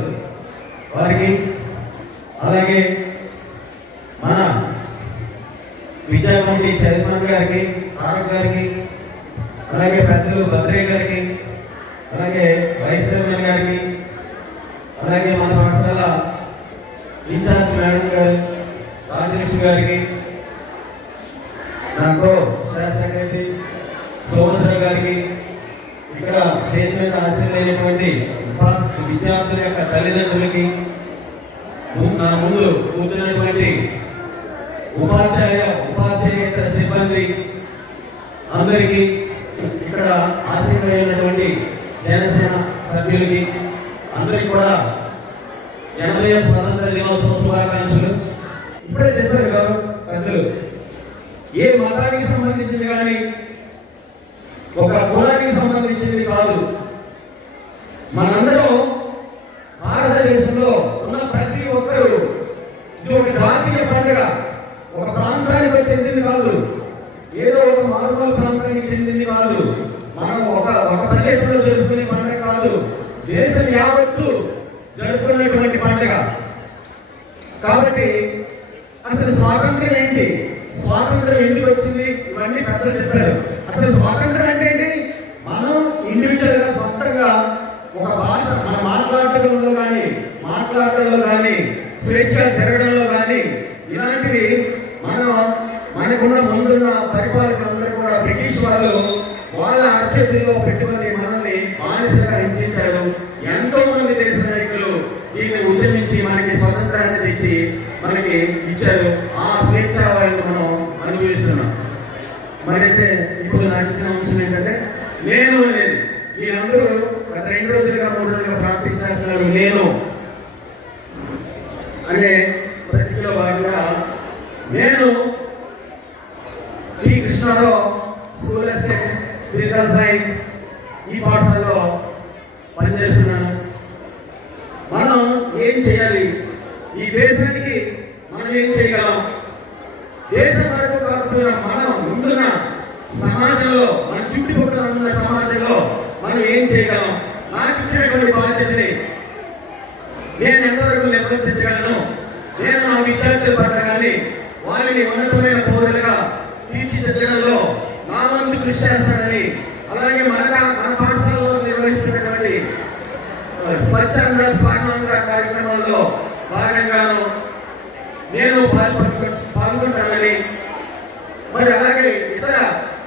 వారికి, అలాగే మన విద్యా కమిటీ చైర్మన్ గారికి, తారక్ గారికి, అలాగే పెద్దలు భద్రయ్య గారికి, అలాగే వైస్ చైర్మన్ గారికి, అలాగే మన పాఠశాల ఇన్ఛార్జ్ మేడం గారు రాజలక్ష్మి గారికి, నాకు స్టాఫ్ సెక్రటరీ సోమేశ్వర గారికి, ఇక్కడ స్టేజ్ మీద ఆశీర్వైనటువంటి విద్యార్థుల యొక్క తల్లిదండ్రులకి, నా ముందు కూర్చున్నటువంటి ఉపాధ్యాయేతర సిబ్బంది అందరికీ, ఇక్కడ ఆశీర్వైనటువంటి జనసేన సభ్యులకి అందరికీ కూడా 80వ స్వాతంత్ర దినోత్సవ శుభాకాంక్షలు. ఇప్పుడే చెప్పారు గారు పెద్దలు, ఏ మతానికి సంబంధించింది కానీ ఒక కులానికి సంబంధించింది కాదు. మనందరం భారతదేశంలో ఉన్న ప్రతి ఒక్కరూ ఇది ఒక జాతీయ పండుగ, ఒక ప్రాంతానికి చెందింది కాదు. ఏదో ఒక మారుమూల ప్రాంతానికి చెందింది కాదు, మనం ఒక ప్రదేశంలో జరుపుకునే పండుగ కాదు, దేశం యావత్తు జరుపుకునేటువంటి పండుగ. కాబట్టి అసలు స్వాతంత్రం ఏంటి, స్వాతంత్రం ఎందుకు వచ్చింది, ఇవన్నీ పెద్దలు చెప్పారు. అసలు స్వాతంత్రం అంటే ఏంటి? మనం ఇండివిజువల్ గా సొంతంగా ఒక భాష మనం మాట్లాడటంలో కానీ స్వేచ్ఛగా తిరగడంలో కానీ ఇలాంటివి మనకున్న ముందున్న పరిపాలకులందరూ కూడా బ్రిటిష్ వాళ్ళు వాళ్ళ అరచేతుల్లో పెట్టుకొని మనల్ని బానిసగా హింసించారు. ఎంతో మంది దేశ నాయకులు దీన్ని ఉద్యమించి మనకి స్వతంత్రాన్ని తెచ్చి మనకి ఇచ్చారు. ఆ స్వేచ్ఛ వాళ్ళని మనం అనుభవిస్తున్నాం. మరైతే ఇప్పుడు నాకు ఇచ్చిన అంశం ఏంటంటే నేను అనేది మీరందరూ గత 2 రోజులుగా 3 రోజులుగా ప్రార్థించాల్సినారు. నేను అనే ప్రతిలో భాగంగా నేను ఈ కృష్ణలో స్కూల్ అసిస్టెంట్ ఫిజికల్ సైన్స్ ఈ పాఠశాలలో పనిచేస్తున్నాను. మనం ఏం చేయాలి, ఈ దేశానికి మనం ఏం చేయగలం, దేశం వరకు కాకపోయినా మనం ఉంటున్న సమాజంలో మన చుట్టుపక్కల ఉన్న సమాజంలో మనం ఏం చేయగలం, నాకు ఇచ్చినటువంటి బాధ్యతని నేను ఎంతవరకు నిర్వర్తించగలను, నేను నా విద్యార్థుల పట్ల కానీ వారిని ఉన్నతమైన పౌరులుగా తీర్చిదిద్దడంలో నా వంతు కృషి చేస్తానని, అలాగే మన పాఠశాలలో నిర్వహిస్తున్నటువంటి స్వచ్ఛంద స్వాతంత్ర కార్యక్రమాల్లో భాగంగాను నేను పాల్గొంటానని, మరి అలాగే ఇతర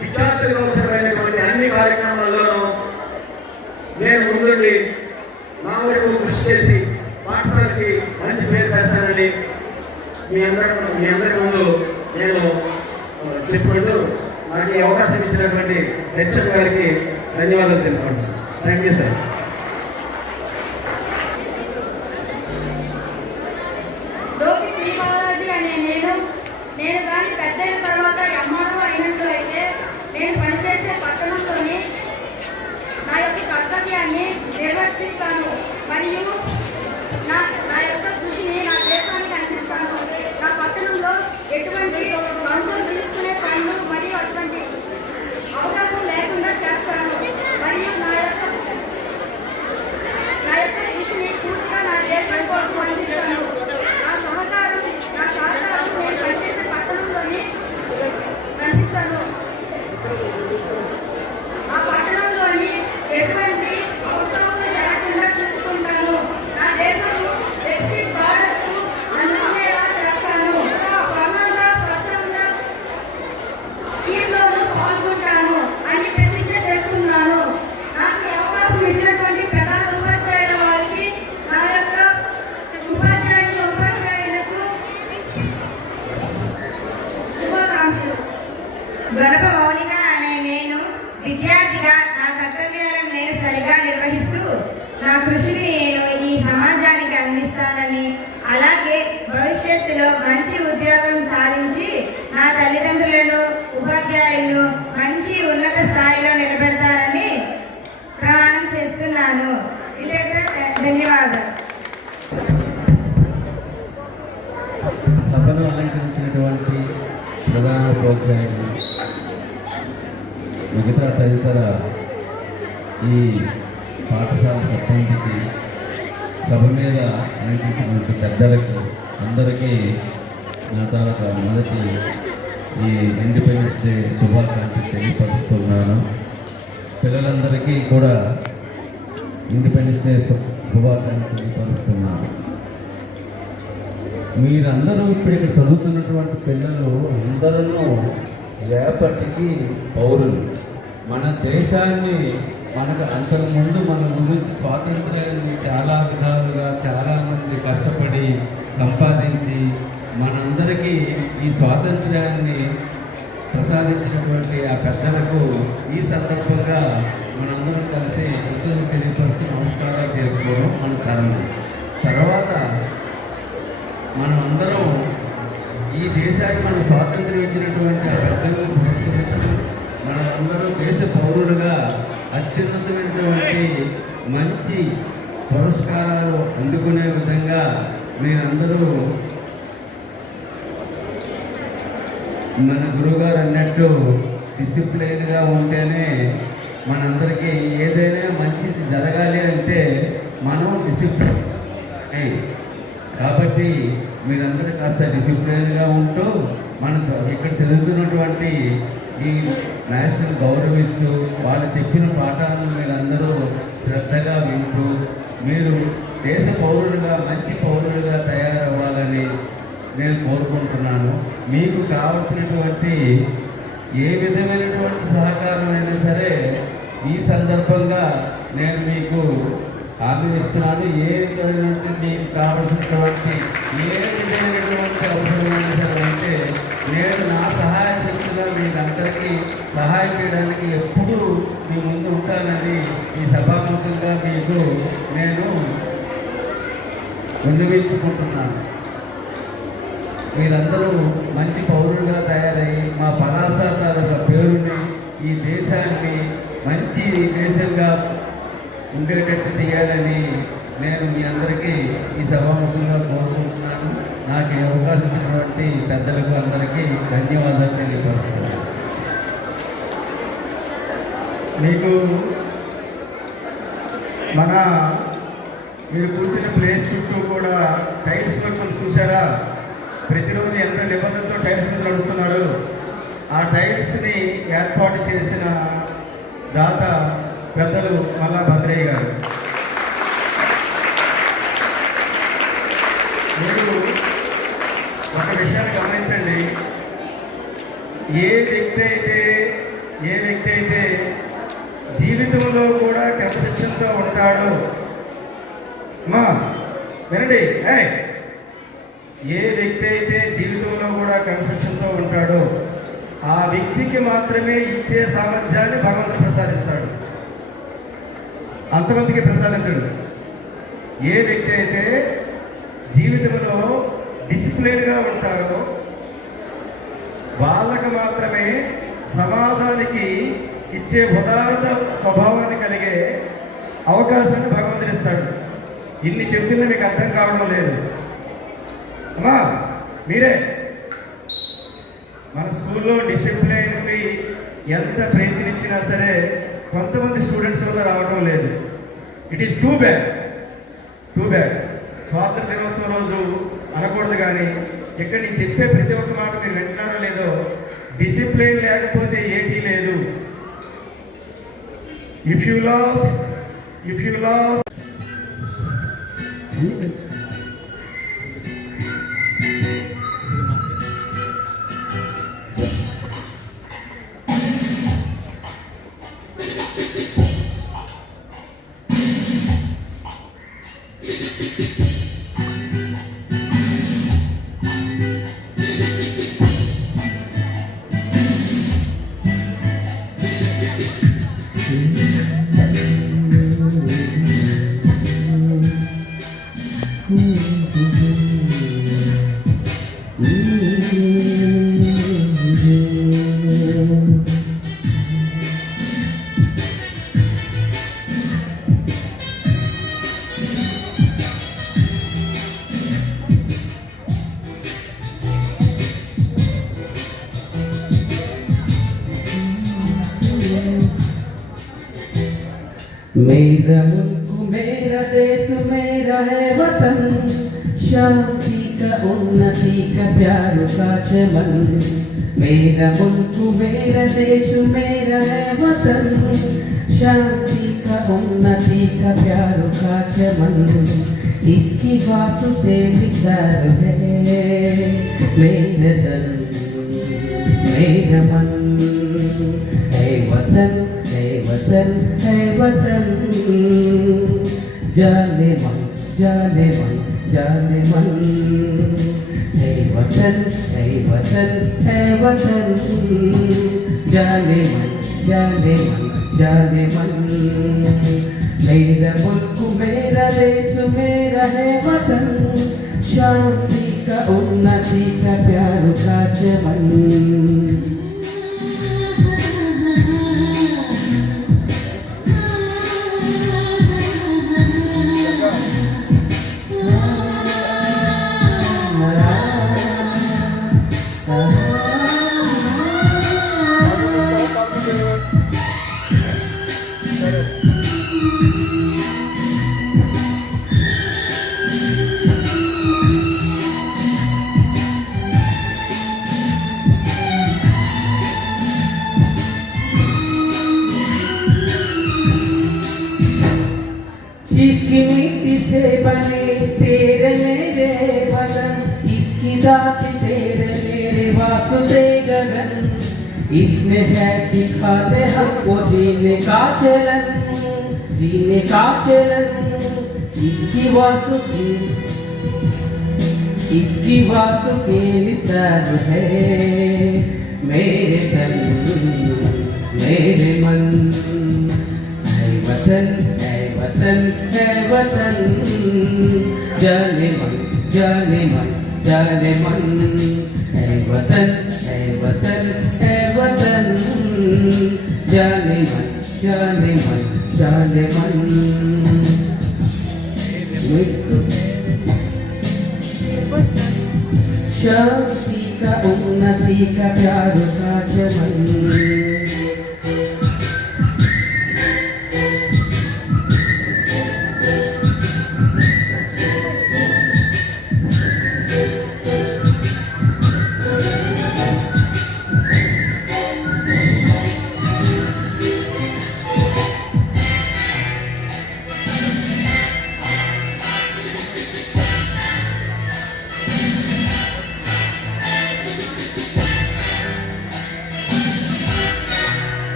విద్యార్థులకు అవసరమైనటువంటి అన్ని కార్యక్రమాల్లోనూ నేను ముందుండి నా వరకు కృషి చేసి పాఠశాలకి మంచి పేరు తెస్తానని మీ అందరి ముందు నేను చెప్పుకుంటూ నాకు ఈ అవకాశం ఇచ్చినటువంటి హెచ్ఎం గారికి ధన్యవాదాలు తెలుపుకుంటాను. Thank you sir. నేను కానీ పెద్దయిన తర్వాత ఎంఆర్ఓ అయినట్లు అయితే నేను పనిచేసే పట్టణంలోని నా యొక్క కర్తవ్యాన్ని నిర్వర్తిస్తాను మరియు నా యొక్క కృషిని నా దేశానికి అందిస్తాను. నా పట్టణంలో ఎటువంటి లంచం తీసుకునే పనులు మరియు అటువంటి అవకాశం లేకుండా చేస్తాను మరియు నా యొక్క కృషిని పూర్తిగా నా దేశం కోసం అందిస్తాను. నా సహకారం నేను పనిచేసే పట్టణంలోని అందిస్తాను. ఆ పట్టణంలోని ఎటువంటి అవసరాలు లేకుండా చూసుకుంటాను. నా దేశంలో వికసిత్ భారత్ అందుకునేలా చేస్తాను. స్వచ్ఛంద స్కీమ్లోనూ పాల్గొంటాను అని ప్రతిజ్ఞ చేస్తున్నాను. నాకు ఈ అవకాశం ఇచ్చినటువంటి ప్రధాన ఉపాధ్యాయుల వారికి నా యొక్క ఉపాధ్యాయులకు శుభాకాంక్షలు. గొరప మౌనిక అనే నేను విద్యార్థిగా నా కర్తవ్యాలను నేను సరిగా నిర్వహిస్తూ నా కృషిని నేను ఈ సమాజానికి అందిస్తానని, అలాగే భవిష్యత్తులో మంచి ఉద్యోగం సాధించి నా తల్లిదండ్రులను ఉపాధ్యాయులను మంచి ఉన్నత స్థాయిలో నిలబెడతానని ప్రమాణం చేస్తున్నాను. ధన్యవాదాలు. సభను అలంకరించినటువంటి ప్రధాన ఉపాధ్యాయులు, మిగతా తదితర ఈ పాఠశాల సిబ్బందికి, సభ మీద అలంకరించినటువంటి పెద్దలకి అందరికీ నా తాలూకా మొదటి ఈ ఇండిపెండెన్స్ డే శుభాకాంక్షలు తెలియపరుస్తున్నాను. పిల్లలందరికీ కూడా ఇండిపెండెన్స్ డే శుభాకాంక్షలు తెలియపరుస్తున్నాను. మీరందరూ ఇప్పుడు ఇక్కడ చదువుతున్నటువంటి పిల్లలు అందరూ రేపటికి పౌరులు. మన దేశాన్ని మనకు అంతకుముందు మన గురించి స్వాతంత్ర్యాన్ని చాలా విధాలుగా చాలామంది కష్టపడి సంపాదించి మనందరికీ ఈ స్వాతంత్ర్యాన్ని ప్రసాదించినటువంటి ఆ పెద్దలకు ఈ సందర్భంగా మనందరం కలిసి కృతజ్ఞతలు తెలియపరిచి నమస్కారాలు చేసుకోవడం మన కారణం. తర్వాత మనం అందరం ఈ దేశానికి మనం స్వాతంత్ర్యం ఇచ్చినటువంటి పెద్దలను పురస్కరిస్తూ మనందరూ దేశ పౌరులుగా అత్యున్నతమైనటువంటి మంచి పురస్కారాలు అందుకునే విధంగా మీరందరూ మన గురువుగారు అన్నట్టు డిసిప్లైన్గా ఉంటేనే మనందరికీ ఏదైనా మంచిది జరగాలి అంటే మనం డిసిప్లిన్. కాబట్టి మీరందరూ కాస్త డిసిప్లైన్గా ఉంటూ మనకు ఇక్కడ చదువుతున్నటువంటి ఈ నేషనల్ గౌరవిస్తూ వాళ్ళు చెప్పిన పాఠాలను మీరందరూ శ్రద్ధగా వింటూ మీరు దేశ పౌరులుగా మంచి పౌరులుగా తయారవ్వాలని నేను కోరుకుంటున్నాను. మీకు కావలసినటువంటి ఏ విధమైనటువంటి సహకారమైనా సరే ఈ సందర్భంగా నేను మీకు హామీ ఇస్తున్నాను. ఏ విధమైనటువంటి మీకు కావలసినటువంటి ఏ విధమైనటువంటి అవసరమైనా సరే అంటే నేను నా సహాయ శక్తిగా మీకందరికీ సహాయం చేయడానికి ఎప్పుడూ మీ ముందు ఉంటానని ఈ సభాముఖంగా మీకు నేను విన్నవించుకుంటున్నాను. మీరందరూ మంచి పౌరులుగా తయారయ్యి మా పలాస తాలూకా పేరుని ఈ దేశాన్ని మంచి దేశంగా ఉండేటట్టు చేయాలని నేను మీ అందరికీ ఈ సభాముఖంగా కోరుకుంటున్నాను. నాకు ఈ అవకాశం ఇచ్చినటువంటి పెద్దలకు అందరికీ ధన్యవాదాలు తెలియపరుస్తున్నాను. మీకు మీరు కూర్చున్న ప్లేస్ చుట్టూ కూడా టైల్స్ మనం చూసారా? ప్రతిరోజు ఎంతో నిబంధనతో టైల్స్ మీద నడుస్తున్నారు. ఆ టైల్స్ని ఏర్పాటు చేసిన దాత పెద్దలు మల్లా భద్రయ్య గారు. మీరు ఒక విషయాన్ని గమనించండి. ఏ వ్యక్తి అయితే జీవితంలో కూడా క్రమశిక్షణతో ఉంటాడో, వినండి, ఏ వ్యక్తి అయితే జీవితంలో కూడా క్రమశిక్షణతో ఉంటాడో ఆ వ్యక్తికి మాత్రమే ఇచ్చే సామర్థ్యాన్ని భగవంతుడు ప్రసాదిస్తాడు, అంతమందికి ప్రసాదించడు. ఏ వ్యక్తి అయితే జీవితంలో డిసిప్లిన్గా ఉంటారో వాళ్ళకు మాత్రమే సమాజానికి ఇచ్చే ఉదారత స్వభావాన్ని కలిగే అవకాశాన్ని భగవంతుడు ఇస్తాడు. ఇన్ని చెప్తున్నా మీకు అర్థం కావడం లేదు. అమ్మా మీరే మన స్కూల్లో డిసిప్లైన్కి ఎంత ప్రయత్నించినా సరే కొంతమంది స్టూడెంట్స్ వల్ల రావడం లేదు. It is too bad. స్వాతంత్ర దినోత్సవం రోజు అనకూడదు, కానీ ఇక్కడ నేను చెప్పే ప్రతి ఒక్క మాట మీరు వింటున్నారో లేదో, డిసిప్లైన్ లేకపోతే ఏటీ లేదు. ఇఫ్ యూ లాస్ मेरा मुल्क मेरा देश मेरा है वतन, शांति का उन्नति का प्यार का चमन। मेरा मुल्क मेरा देश मेरा है वतन, शांति का उन्नति का प्यार का चमन। इसकी बात से विचार है मेरा तन मेरा मन। है वतन है वतन, जाने मन जाने मन जाने मन। है वतन है वतन, जाने मन जाने मन जाने मन। मेरा मुल्क मेरा देश मेरा है वतन, शांति का उन्नति का प्यार का चमन। साथी तेरे मेरे वासुदेव गगन, इसमें है सिखाते हमको जीने का चलन, जीने का चलन। इसकी वासु के निसार है मेरे तन मेरे मन। है वतन है वतन है वतन, जाने मन जाने मन जाने मन। है वतन है वतन है वतन, जाने मन जाने मन जाने मन। शांति का उन्नति का प्यार का चमन,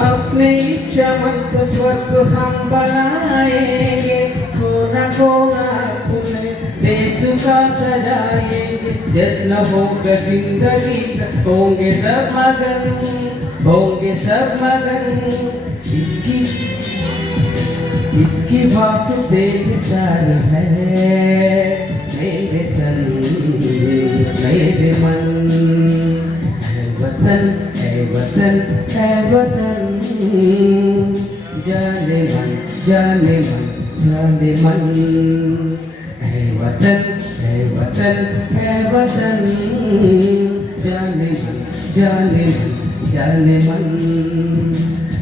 अपने चमन को स्वर्ग हम बनाएंगे, कोना कोना अपने देश का सजाएंगे। जश्न होगा जिंदगी का, होंगे सब मगन, होंगे सब मगन। इसकी वासुदेव सार है मेरे तन मेरे मन। है वतन है वतन है वतन, जाने मन जाने मन जाने मन। है वतन है वतन है वतन, जाने मन जाने मन जाने मन।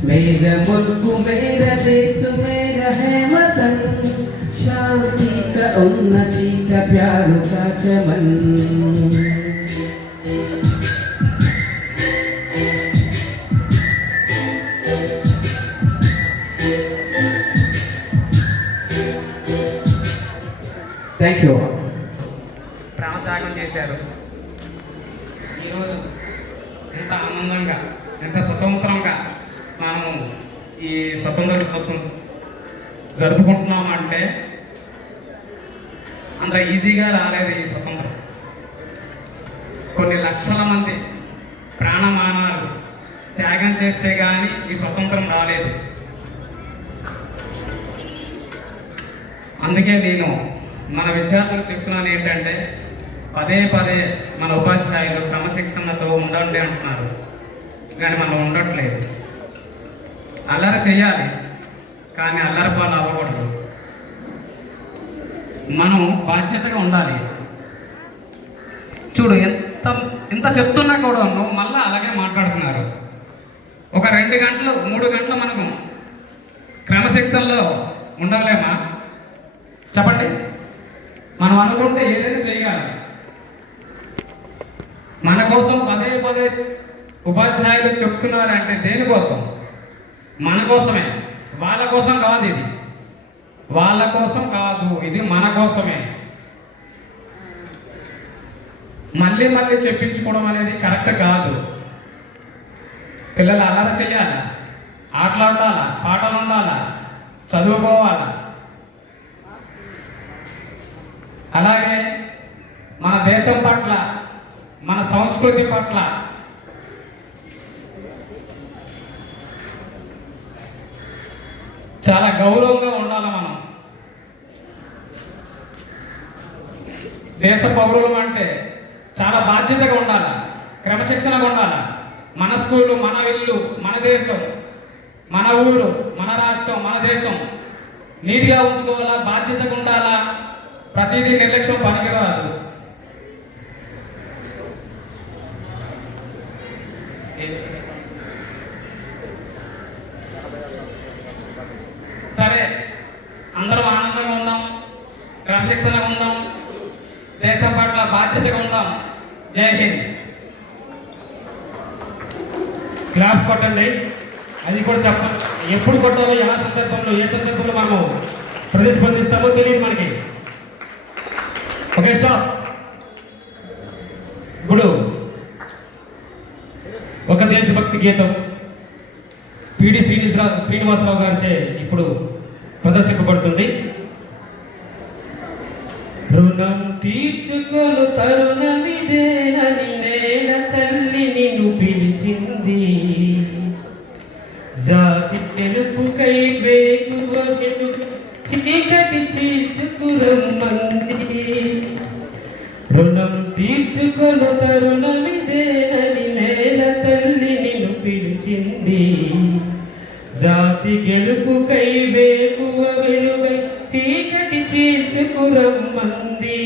मेरा मुल्क मेरा देश मेरा है वतन, शांति का उन्नति का प्यार का चमन। Thank you. ప్రాణత్యాగం చేశారు. ఈరోజు ఎంత ఆనందంగా ఎంత స్వతంత్రంగా మనం ఈ స్వతంత్ర దినోత్సవం జరుపుకుంటున్నామంటే అంత ఈజీగా రాలేదు ఈ స్వతంత్రం. కొన్ని లక్షల మంది ప్రాణమానాలు త్యాగం చేస్తే కానీ ఈ స్వతంత్రం రాలేదు. అందుకే నేను మన విద్యార్థులకు చెప్తున్నాను ఏంటంటే, పదే పదే మన ఉపాధ్యాయులు క్రమశిక్షణతో ఉండండి అంటున్నారు, కానీ మనం ఉండట్లేదు. అల్లరి చేయాలి కానీ అల్లరి పాలు అవ్వకూడదు. మనం బాధ్యతగా ఉండాలి. చూడు ఎంత చెప్తున్నా కూడా మళ్ళీ అలాగే మాట్లాడుతున్నారు. ఒక 2 గంటలు 3 గంటలు మనము క్రమశిక్షణలో ఉండలేమా చెప్పండి? మనం అనుకుంటే ఏదైనా చేయగలం. మన కోసం పదే పదే ఉపాధ్యాయులు చెప్తున్నారంటే దేనికోసం? మన కోసమే. వాళ్ళ కోసం కాదు ఇది, వాళ్ళ కోసం కాదు, ఇది మన కోసమే. మళ్ళీ మళ్ళీ చెప్పించుకోవడం అనేది కరెక్ట్ కాదు. పిల్లలు అల్లరి చేయాలా, ఆటలాడాలా, పాటలు ఉండాలా, చదువుకోవాలా. అలాగే మన దేశం పట్ల మన సంస్కృతి పట్ల చాలా గౌరవంగా ఉండాలి. మనం దేశ పౌరులం అంటే చాలా బాధ్యతగా ఉండాలి, క్రమశిక్షణగా ఉండాలి. మన స్కూలు, మన ఇల్లు, మన దేశం, మన ఊరు, మన రాష్ట్రం, మన దేశం నీట్గా ఉంచుకోవాలా, బాధ్యతగా ఉండాలా. ప్రతిదీ నిర్లక్ష్యం పనికిరాదు. సరే, అందరం ఆనందంగా ఉందాం, క్రమశిక్షణగా ఉందాం, దేశం పట్ల బాధ్యతగా ఉందాం. జై హింద్. క్లాస్ కొట్టండి. అది కూడా చెప్పాలి, ఎప్పుడు కొట్టాలో, ఎలా సందర్భంలో, ఏ సందర్భంలో మనము ప్రతిస్పందిస్తామో తెలియదు మనకి. Okay stop. ఇప్పుడు ఒక దేశభక్తి గీతం పిడి శ్రీనివాసరావు గారిచే ఇప్పుడు ప్రదర్శింపబడుతుంది. రుణం తీర్చుకొను తరుణమిదేనని నేల తల్లి నిన్ను పిలిచింది, జాతి తెలుపుకై వేగువ వెలుగు చీకటి చీల్చుకురమ్మంది. రుణం తీర్చుకొను తరుణమిదేనని నేల తల్లి నిన్ను పిలిచింది, జాతి గెలుపుకై వేగువ వెలుగై చీకటి చీల్చుకురమ్మంది.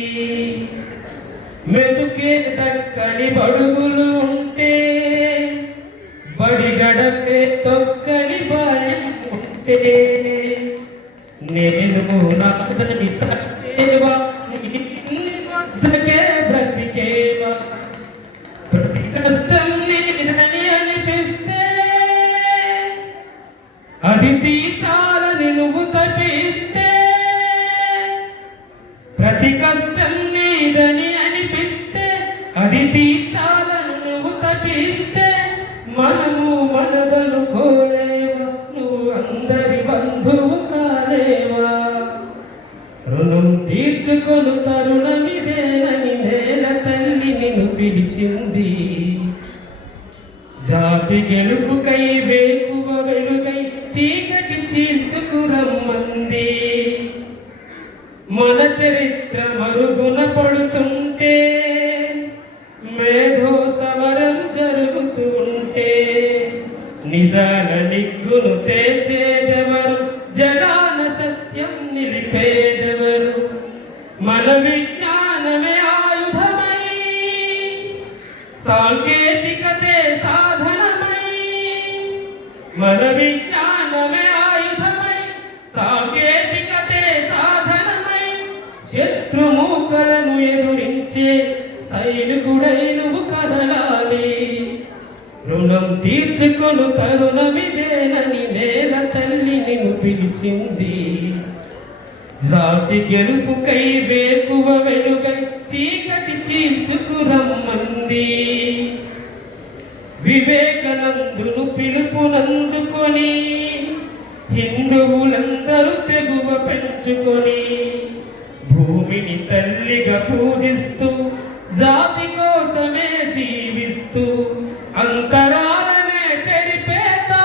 మెతుకే దక్కని బడుగులు ఉంటే, బడి గడపే తొక్కని బాల్యం ఉంటే, నేను నాదని తప్పేవా బ్రతికేవా, ప్రతి కష్టం నేనని అనిపిస్తే అది తీర్చాలని నువ్వు తప్పిస్తే, ప్రతి కష్టం నీదని అనిపిస్తే అది తీర్చాలని నువ్వు తప్పిస్తే, మనము మనదనుకోలేవా, నువ్వు అందరి బంధువు కాలేవా. రుణం తీర్చుకొను తరుణమిదేనని నేల తల్లి నిన్ను పిలిచింది, జాతి గెలుపుకై వేకువ వెలుగై చీకటి చీల్చుకురమ్మంది. మన చరిత్ర మరుగున పడుతుంటే, మేధో సమరం జరుగుతూ ఉంటే, నిజాల నిగ్గును తేల్చేదెవరు, జగాన సత్యం నిలిపేదెవరు. మన విజ్ఞానమే ఆయుధమై, సాంకేతికతే సాధనమై, మన విజ్ఞానమే ఆయుధమై, సాంకేతికతే సాధనమై, శత్రుమూకలను ఎదురించే సైనికుడై నువ్వు కదలాలి. రుణం తీర్చుకొను తరుణమిదేనని నేల తల్లి నిన్ను పిలిచింది, జాతి గెలుపుకై వేకువ వెలుగై చీకటి చీల్చుకురమ్మంది. వివేకానందును పిలుపునందుకొని హిందువులందరూ తెగువ పెంచుకొని, భూమిని తల్లిగా పూజిస్తూ జాతి కోసమే జీవిస్తూ, అంతరాలనే చెరిపేతా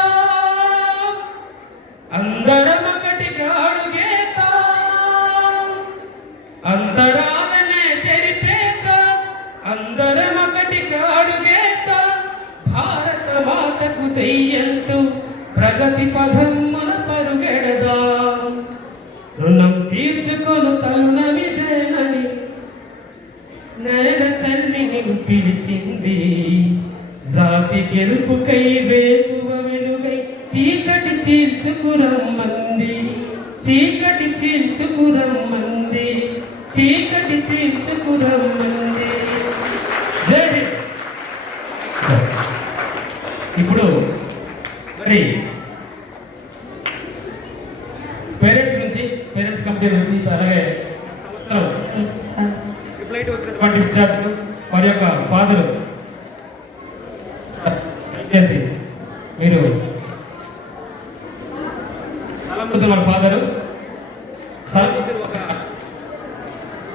అందరం ఒకటిగా అడుగేతా, అంతరాలనే చెరిపేతా అందరం ఒకటిగా అడుగేతా. భారత మాతకు చెయ్యంటూ ప్రగతి పథం మన పరుగెడదా. రుణం తీర్చుకొను తరుణమిదేనని నేల తల్లి నిన్ను పిలిచింది, జాతి గెలుపుకై వేకువ వెలుగై చీకటి చీల్చుకురమ్మంది, చీకటి చీల్చుకురమ్మంది, చీకటి చీల్చుకురమ్మంది. ఇప్పుడు మరి పేరెంట్స్ కమిటీ నుంచి అలాగే వచ్చినటువంటి విద్యార్థులు వారి యొక్క ఫాదరు చేసి మీరు సలముతున్నారు. ఫాదరు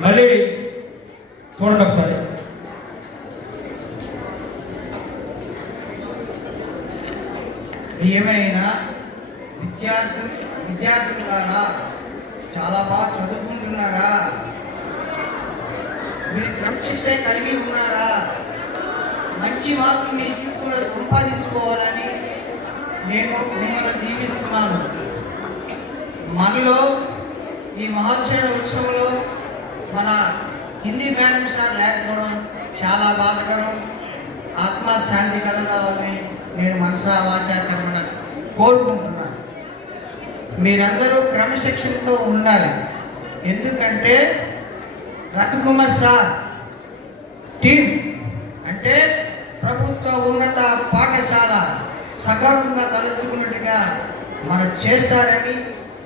మళ్ళీ చూడండి ఒకసారి. ప్రియమైన విద్యార్థులారా, చాలా బాగా చదువుకుంటున్నారా? మీరు క్రమశిక్షణ కలిగి ఉన్నారా? మంచి మార్కులు మీ జీవితంలో సంపాదించుకోవాలని నేను మిమ్మల్ని దీవిస్తున్నాను. మనలో ఈ మహోత్సవ ఉత్సవంలో మన హిందీ మేడం సార్ లేకపోవడం చాలా బాధకరం. ఆత్మశాంతి కలగాలని నేను మనసా వాచాకరణ కోరుకుంటున్నాను. మీరందరూ క్రమశిక్షణతో ఉండాలి. ఎందుకంటే రవికుమార్ సార్ టీం అంటే ప్రభుత్వ ఉన్నత పాఠశాల సగర్వంగా తలెత్తుకున్నట్టుగా మనం చేస్తారని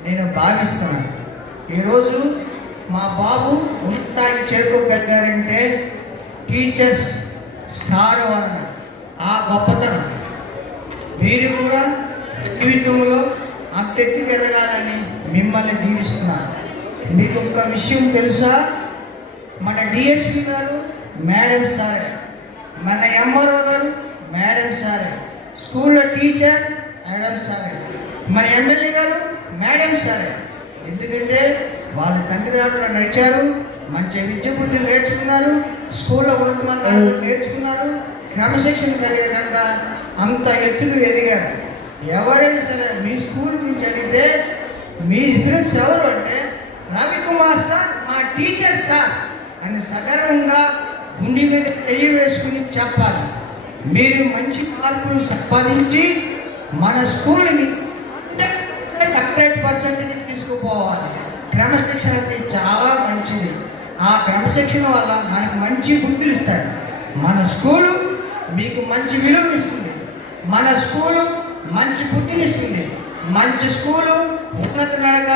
నేను భావిస్తున్నాను. ఈరోజు మా బాబు ఉన్నతానికి చేరుకోగలిగారంటే టీచర్స్ సార్ వలన ఆ గొప్పతనం. మీరు కూడా జీవితంలో అంతెత్తుకు ఎదగాలని మిమ్మల్ని దీవిస్తున్నారు. మీకు ఒక విషయం తెలుసా? మన డిఎస్పి గారు మేడం సారే, మన ఎంఆర్ఓ గారు మేడం సారే, స్కూల్లో టీచర్ మేడం సారే, మన ఎమ్మెల్యే గారు మేడం సారే. ఎందుకంటే వాళ్ళ తల్లిదండ్రులు నడిచారు, మంచి విద్య బుద్ధులు నేర్చుకున్నారు, స్కూల్లో ఉన్నతమైన నేర్చుకున్నారు, క్రమశిక్షణ కలిగినాక అంత ఎత్తుకు ఎదిగారు. ఎవరైనా సరే మీ స్కూల్ గురించి అడిగితే మీ ఫ్రెండ్స్ ఎవరు అంటే రవికుమార్ సార్ మా టీచర్ సార్ అని సగర్వంగా గుండె మీద చెయ్యి వేసుకుని చెప్పాలి. మీరు మంచి మార్కులు సంపాదించి మన స్కూల్ని 100% తీసుకుపోవాలి. క్రమశిక్షణ అంటే చాలా మంచిది. ఆ క్రమశిక్షణ వల్ల మనకు మంచి బుద్ధులు ఇస్తాడు. మన స్కూలు మీకు మంచి విలువ ఇస్తుంది, మన స్కూలు మంచి బుద్ధిని ఇస్తుంది, మంచి స్కూలు ఉన్నత నడక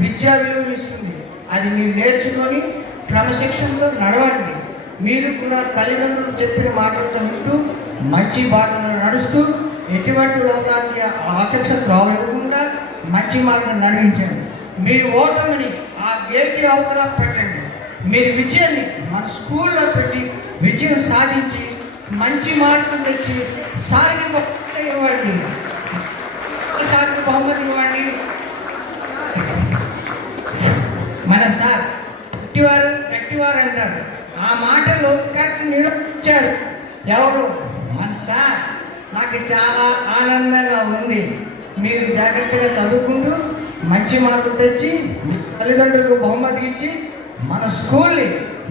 విద్యా విలువ ఇస్తుంది. అది మీరు నేర్చుకొని క్రమశిక్షణతో నడవండి. మీరు కూడా తల్లిదండ్రులు చెప్పిన మాటలతో వింటూ మంచి బాటలో నడుస్తూ ఎటువంటి లోకానికి ఆకర్షణ రాకుండా మంచి మార్గం నడిపించండి. మీరు ఓటమిని ఆ గేట్ అవతల పెట్టండి. మీరు విజయాన్ని మన స్కూల్లో పెట్టి విజయం సాధించి మంచి మార్కులు తెచ్చి సారికి ఇవ్వండి, సారికి బహుమతి ఇవ్వండి. మన సార్ గట్టివారు అంటారు. ఆ మాటలు కరెక్ట్ నిరూపించారు. ఎవరు? మన సార్. నాకు చాలా ఆనందంగా ఉంది. మీరు జాగ్రత్తగా చదువుకుంటూ మంచి మార్కులు తెచ్చి తల్లిదండ్రులకు బహుమతి ఇచ్చి మన స్కూల్ని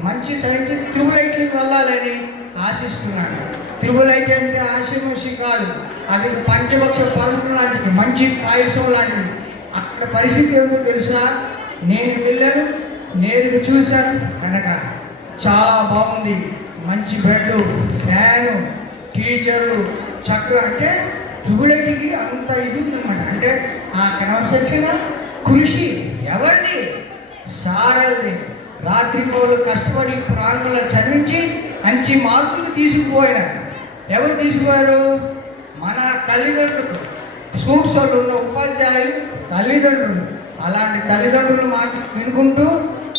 మంచి చదివించి త్రిబులైట్లకు వెళ్ళాలని ఆశిస్తున్నాను. త్రిబులైట్ అంటే ఆశీర్వసి కాదు, అది పంచభక్ష పరుపు లాంటిది, మంచి పాయసం లాంటిది. అక్కడ పరిస్థితి ఏమిటో తెలుసా? నేను వెళ్ళాను, నేను చూశాను కనుక చాలా బాగుంది. మంచి బెడ్, ఫ్యాను, టీచర్లు చక్కగా. అంటే త్రిబులైట్కి అంత ఇది ఉందన్నమాట. అంటే ఆ క్రమశిక్షణ కృషి ఎవరిది? సారది. రాత్రిపోలు కష్టపడి ప్రాణుల చదివించి మంచి మార్కులు తీసుకుపోయినారు. ఎవరు తీసుకుపోయారు? మన తల్లిదండ్రులు. స్కూల్స్ వాళ్ళు ఉన్న ఉపాధ్యాయులు తల్లిదండ్రులు. అలాంటి తల్లిదండ్రులు మాట వినుకుంటూ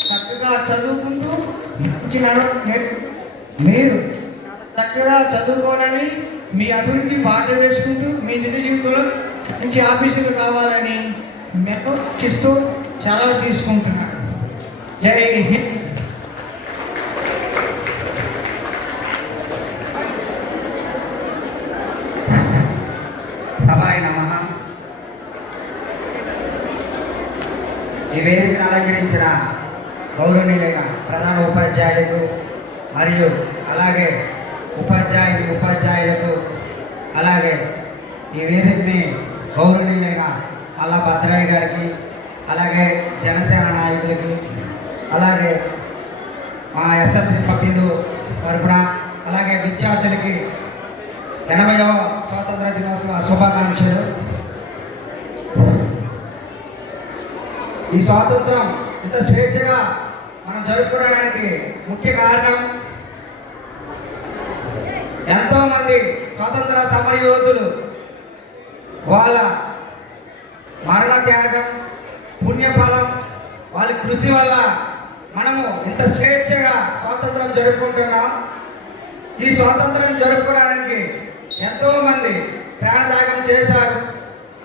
చక్కగా చదువుకుంటూ మంచి మీరు చక్కగా చదువుకోవాలని, మీ అభివృద్ధి బాట వేసుకుంటూ మీ నిజ జీవితంలో మంచి ఆఫీసులు కావాలని మేము ఇస్తూ సెలవు తీసుకుంటున్నాను. జై హింద్. సభాయ నమః. ఈ వేదికను అలంకరించిన గౌరవనీయులైన ప్రధాన ఉపాధ్యాయులకు మరియు అలాగే ఉపాధ్యాయులకు అలాగే ఈ వేదికని గౌరవనీయులైన అల్లా భద్రయ్య గారికి, అలాగే జనసేన నాయకులకి, అలాగే మా ఎస్ఎల్సి సభ్యులు తరఫున, అలాగే విద్యార్థులకి 80వ స్వాతంత్ర దినోత్సవ శుభాకాంక్షలు. ఈ స్వాతంత్రం ఇంత స్వేచ్ఛగా మనం జరుపుకోవడానికి ముఖ్య కారణం ఎంతోమంది స్వాతంత్ర సమరయోధులు వాళ్ళ మరణ త్యాగం, పుణ్యఫలం, వాళ్ళ కృషి వల్ల మనము ఇంత స్వేచ్ఛగా స్వాతంత్రం జరుపుకుంటున్నాం. ఈ స్వాతంత్రం జరుపుకోవడానికి ఎంతోమంది ప్రాణత్యాగం చేశారు.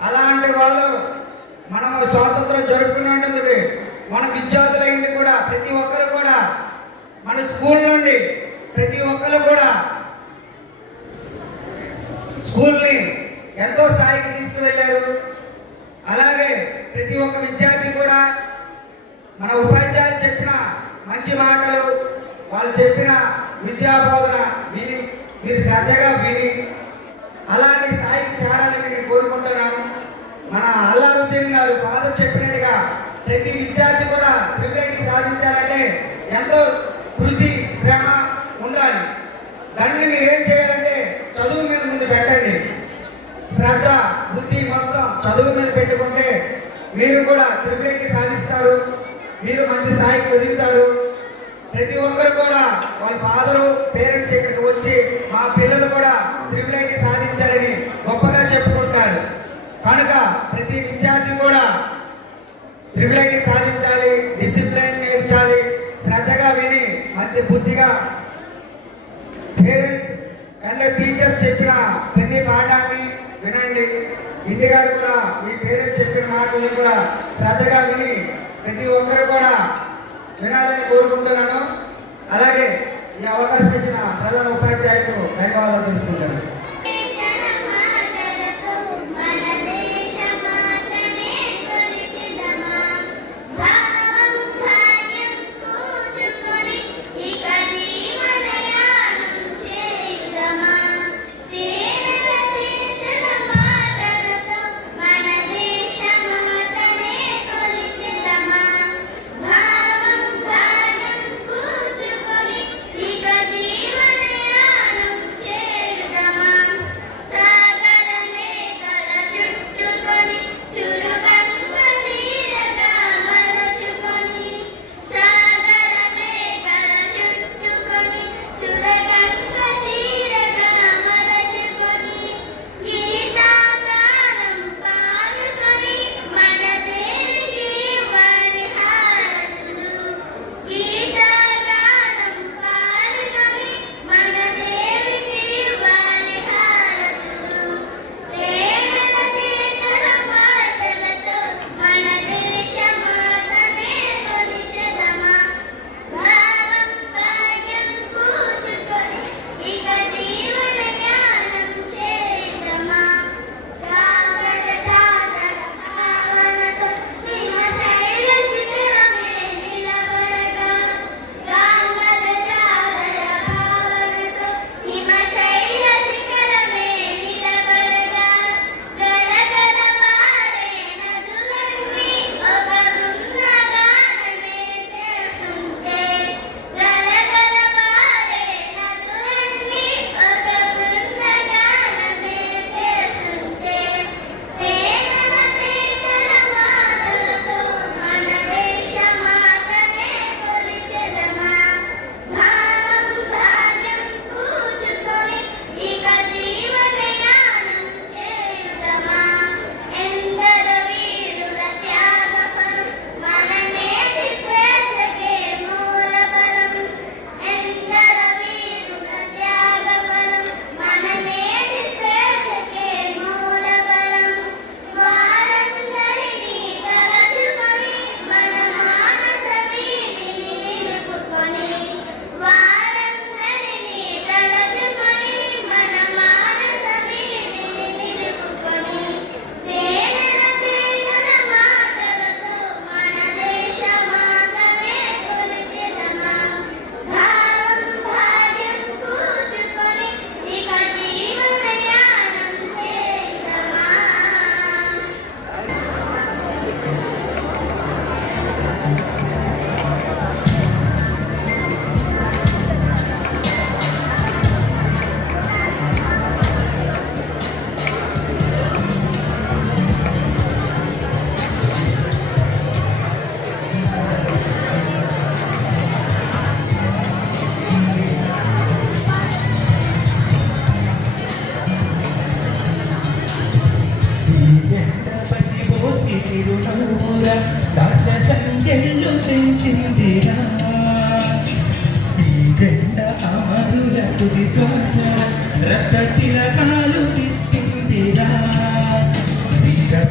అలాంటి వాళ్ళు మనము స్వాతంత్రం జరుపుకునేందుకు మన విద్యార్థులైంది కూడా ప్రతి ఒక్కరు కూడా మన స్కూల్ నుండి ప్రతి ఒక్కరు కూడా స్కూల్ని ఎంతో స్థాయికి తీసుకువెళ్ళారు. అలాగే ప్రతి ఒక్క విద్యార్థి కూడా మన ఉపాధ్యాయులు చెప్పిన మంచి మాటలు, వాళ్ళు చెప్పిన విద్యా బోధన విని మీరు శ్రద్ధగా విని అలాంటి స్థాయికి చేరాలని నేను కోరుకుంటున్నాను. మన అల్లారుద్దీన్ గారు ఫాదర్ చెప్పినట్టుగా ప్రతి విద్యార్థి కూడా క్రికెట్కి సాధించాలంటే ఎంతో కృషి, శ్రమ ఉండాలి. దాన్ని మీరు ఏం చేయాలంటే చదువు మీద ముందు పెట్టండి. శ్రద్ధ, బుద్ధి మొత్తం చదువు మీద పెట్టుకుంటే మీరు కూడా క్రికెట్కి సాధిస్తారు. ఎదుగుతారు. ప్రతి ఒక్కరు కూడా వాళ్ళ ఫాదరు పేరెంట్స్ ఇక్కడికి వచ్చి మా పిల్లలు కూడా త్రిపుల్ సాధించాలని గొప్పగా చెప్పుకుంటారు. కనుక ప్రతి విద్యార్థి కూడా త్రిపుల్ సాధించాలి, డిసిప్లిన్ నేర్చాలి, శ్రద్ధగా విని మంచి బుద్ధిగా పేరెంట్స్ అండ్ టీచర్స్ చెప్పిన ప్రతి పాఠాన్ని వినండి. ఇంటిగారు కూడా మీ పేరెంట్స్ చెప్పిన మాటలు కూడా శ్రద్ధగా విని ప్రతి ఒక్కరు కూడా వినాలని కోరుకుంటున్నాను. అలాగే ఈ అవకాశం ఇచ్చిన ప్రధాన ఉపాధ్యాయులకు ధన్యవాదాలు తెలుపుకుంటాను.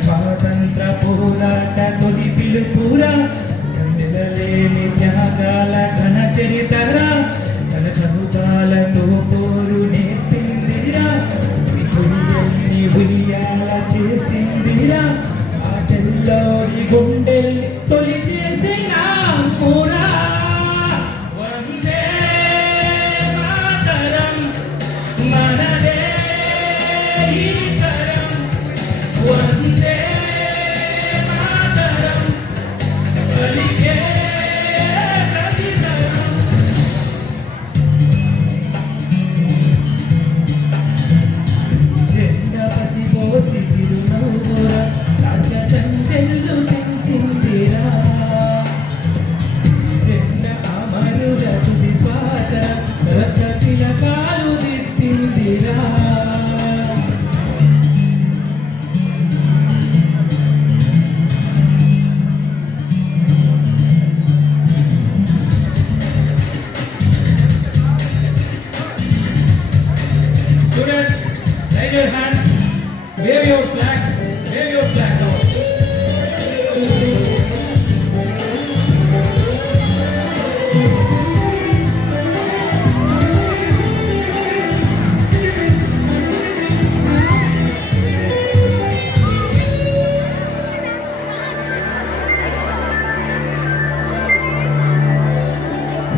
స్వాతంత్ర పోరాట తొలి పిలుపురా, నిలలేని త్యాగాల ఘన చరితరా, తన చదువుతాలతో పోరు నేర్పిందిరా, ఉయ్యాల చేసిందిరా, ఆటల్లో ఈ గుండెల్ని తొలి చేసిన పూరా. వందే మాతరం మనదే ఈ తరం, వందే మాతరం పలికే ప్రతి తరం. raise your hands, wave your flags, wave your flags out.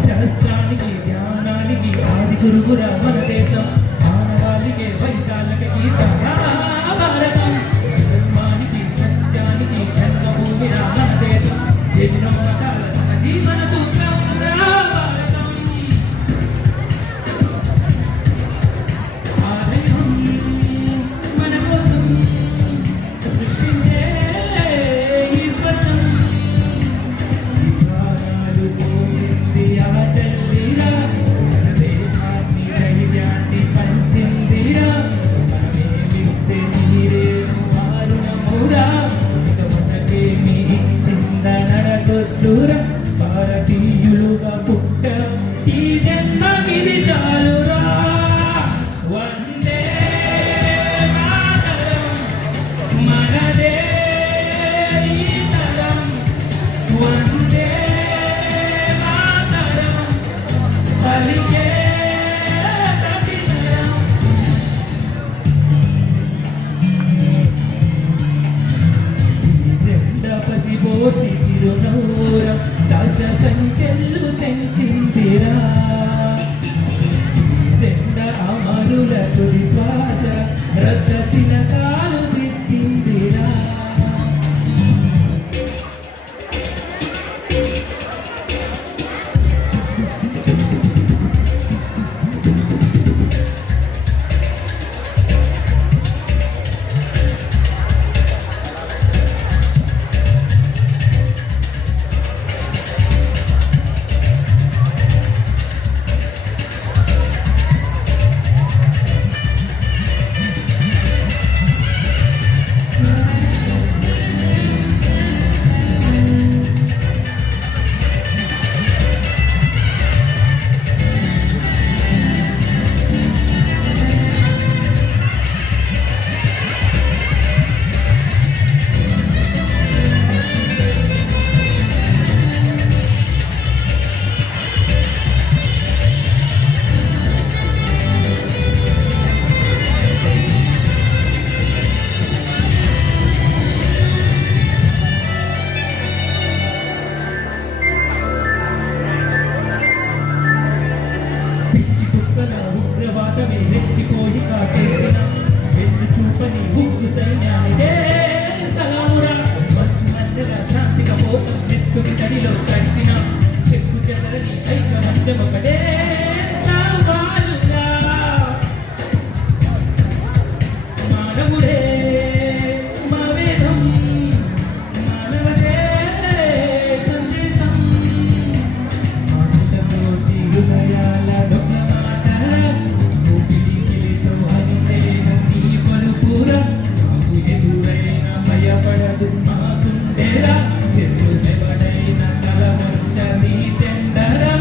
శాస్త్రానికి ధ్యానానికి ఆది గురుగురా మన దేశం, మానవాళికే వైతాళిక గీతం భారతం, ధర్మానికి సత్యానికి జన్మభూమిరా మన దేశం, ఎన్నో మతాల సహజీవన సూత్రం భారతం. ఆలయం మన కోసం సృష్టించే ఈశ్వరం, విధానాలు పోసింది ఆ తల్లిరా, మన దేహాన్ని ధైర్యాన్ని పంచిందిరా, మనమేమిస్తే మీరేను వారునమురా, ఇక మనకేమి ఇచ్చిందనడగొద్దురా, భారతీయులుగా పుట్ట ఈ జన్మకిది చాలురా. వందే మాతరం, మనదే ఈ తరం, వందే మాతరం, పలికే ప్రతితరం. జెండా పసిపోసి చిరునవ్వురం దశ సంఖ్యలు తెంచిందిరా, జెండా అమరుల తుది శ్వాస రద్ద తినకాలు దిద్దిందిరా. పిచ్చి కుక్కల ఉగ్రవాదమే రెచ్చిపోయి కాటేసిన, వెన్ను చూపని ఉగ్గు సైన్యానిదే సలామురా, మంచు మధ్యల శాంతిక పోతం నెత్తుని తడిలో కలిసిన, చెక్కు చెదరని ఐకమత్యం ఒకటే సవాలురా. మానవుడే మా వేదం, మానవదే సందేశం, ఆశతోటి హృదయాల దొంగ మాటల, ఊపిరికిలితో హరితేన నీ పలుపురా, మాకు ఎదురైన భయపడదు మా గుండెరా, చెరువులెవడైన తల వంచ నీ చెండరా,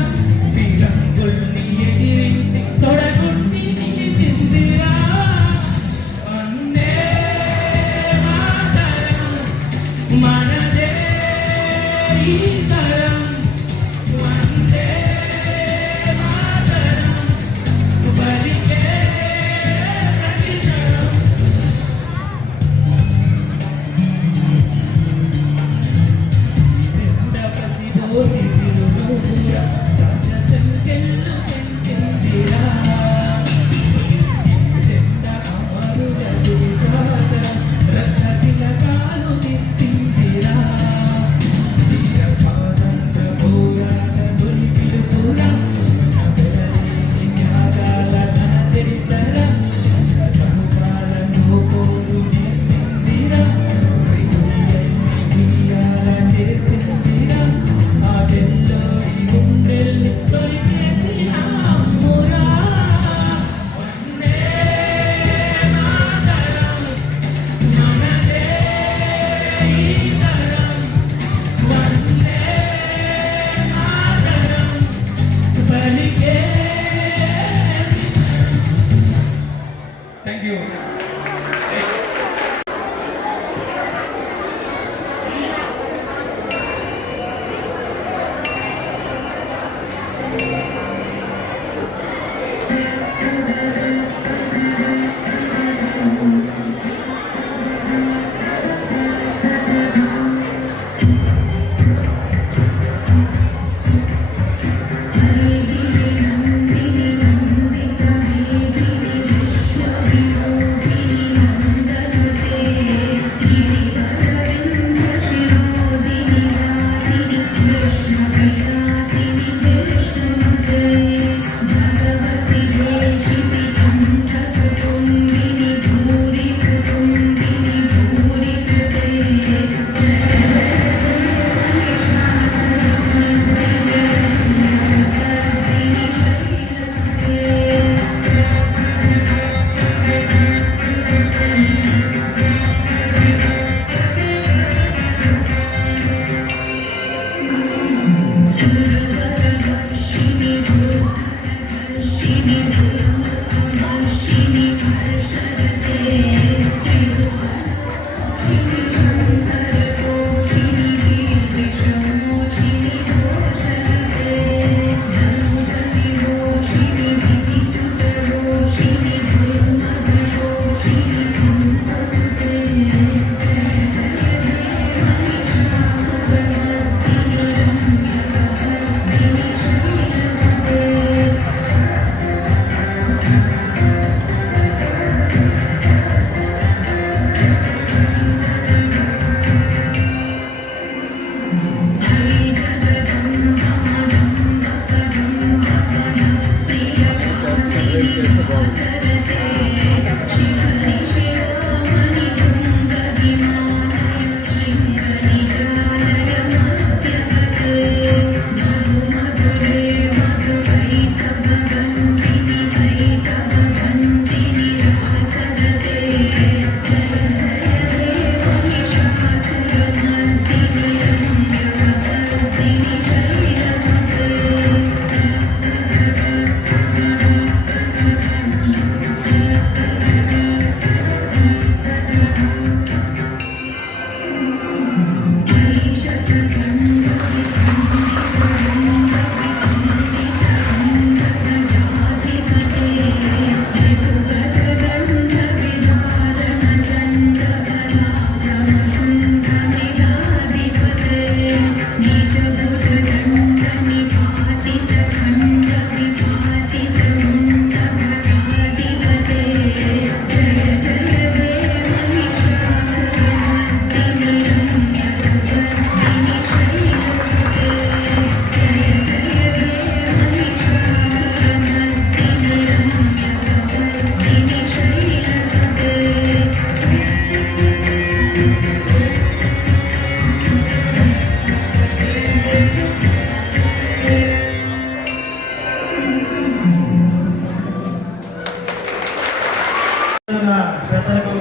పెద్దలకు,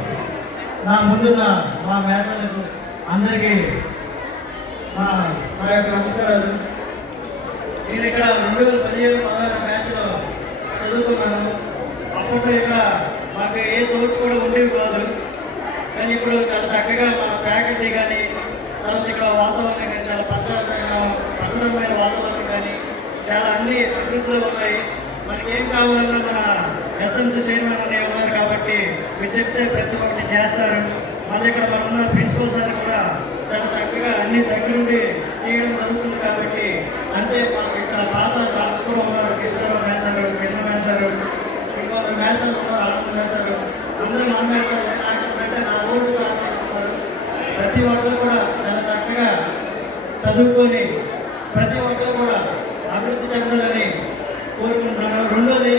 నా ముందున్న మా మేఘాలకు అందరికీ మా యొక్క నమస్కారాలు. నేను ఇక్కడ 2017 మ్యాచ్లో చదువుకున్నాను. అప్పట్లో ఇక్కడ మాకు ఏ సోర్స్ కూడా ఉండేవి కాదు. కానీ ఇప్పుడు చాలా చక్కగా మా ఫ్యాకల్టీ కానీ, తర్వాత ఇక్కడ వాతావరణం కానీ చాలా పచ్చదమైన వాతావరణం కానీ చాలా అన్ని అభివృద్ధిలో ఉన్నాయి. మనకి ఏం కావాలన్నా మన ఎస్ఎంసీ చైర్మన్ అనేవి ఉన్నారు కాబట్టి మీరు చెప్తే ప్రతి ఒక్కటి చేస్తారు. మళ్ళీ ఇక్కడ మన ఉన్న ప్రిన్సిపల్ సార్ కూడా చాలా చక్కగా అన్ని దగ్గరుండి చేయడం జరుగుతుంది కాబట్టి అంతే. మనకి ఇక్కడ పాత సార్స్ కూడా ఉన్నారు, కృష్ణరావు మేసారు, కింద మేసారు, ఇంకొక మేసారు ఉన్నారు, ఆనంద మేసారు, అందరూ మన మేసారు అంటే నా ఓల్డ్ సార్స్ ఉన్నారు. ప్రతి ఒక్కరు కూడా చాలా చక్కగా చదువుకొని ప్రతి ఒక్కరు కూడా అభివృద్ధి చెందాలని కోరుకుంటున్నాను. రెండోది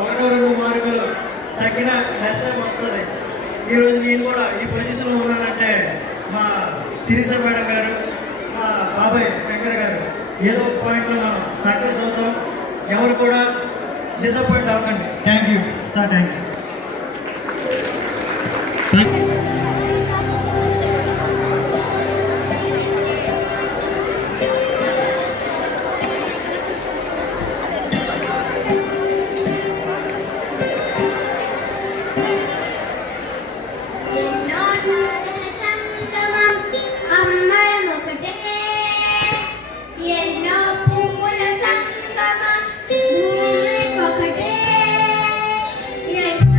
1-2 మార్కులు తగ్గిన నెక్స్ట్ టైం వస్తుంది. ఈరోజు నేను కూడా ఈ పొజిషన్లో ఉన్నానంటే మా శిరీష మేడం గారు, మా బాబాయ్ శంకర్ గారు ఏదో ఒక పాయింట్లో మనం సక్సెస్ అవుతాం. ఎవరు కూడా డిసప్పాయింట్ అవ్వకండి. Thank you sir. Thank you. Yes.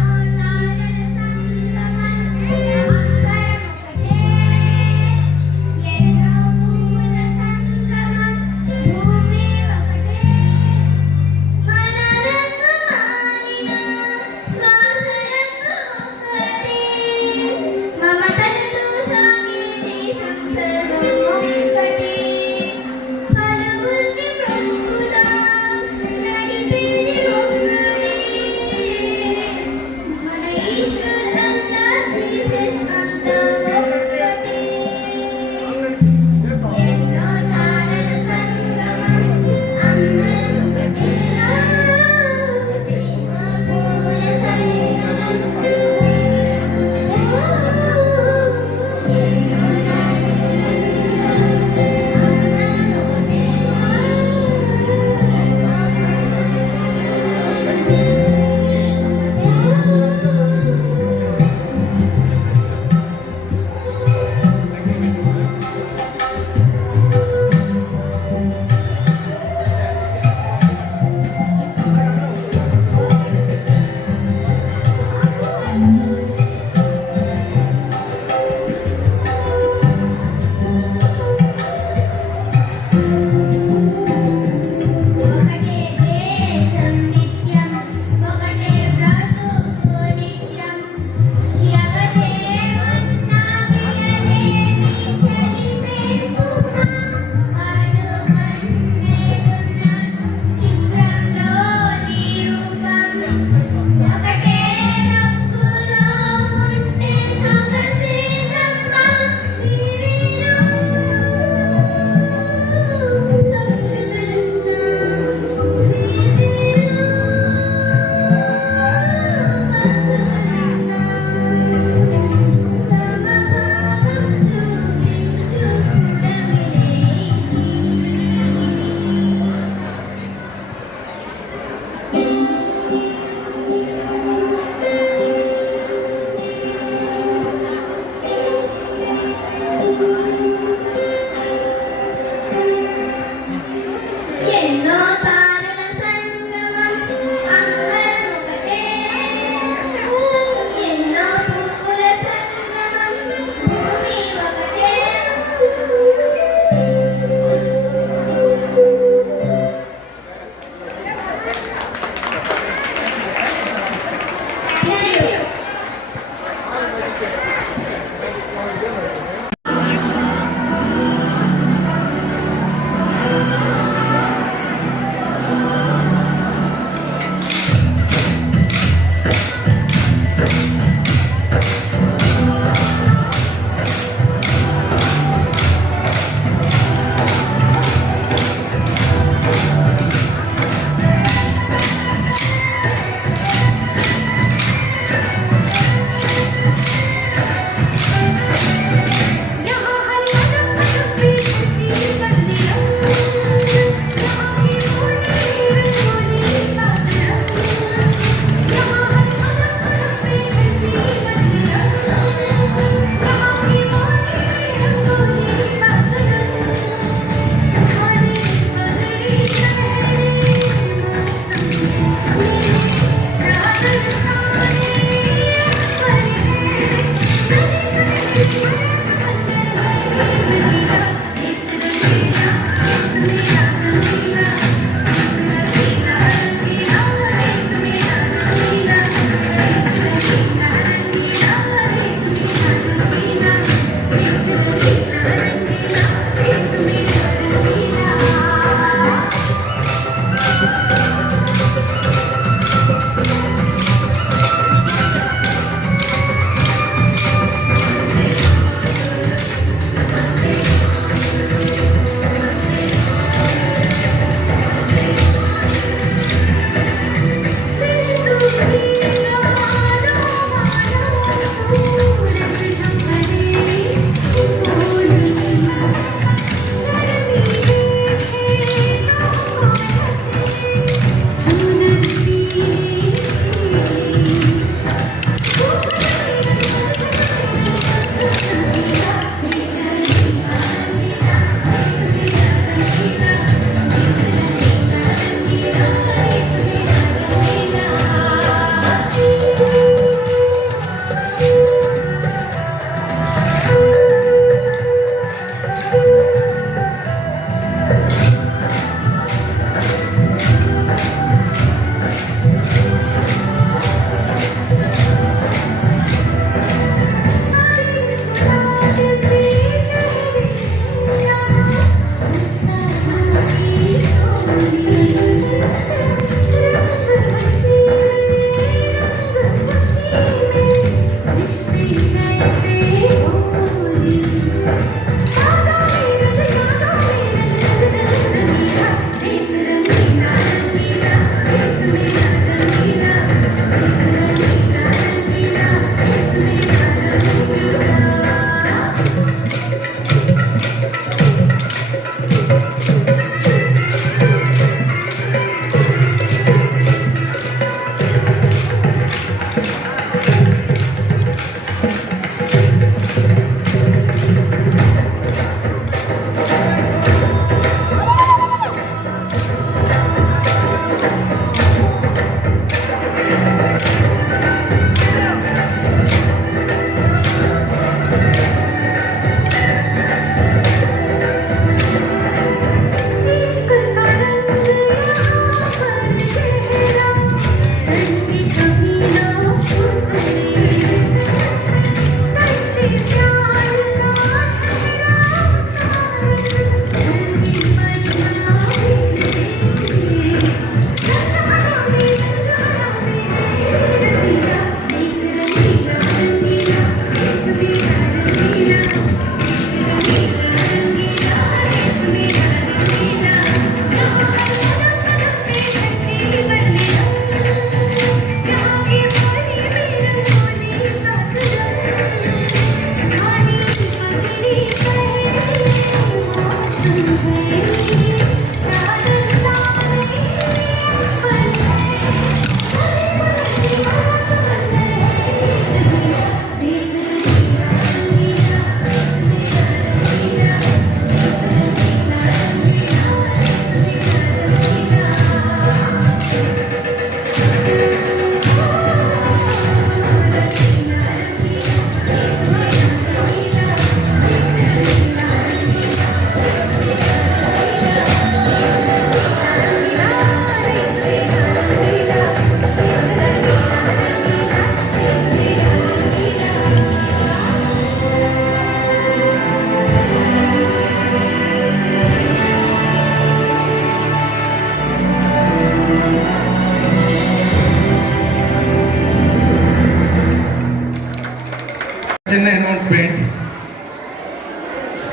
చిన్న announcement.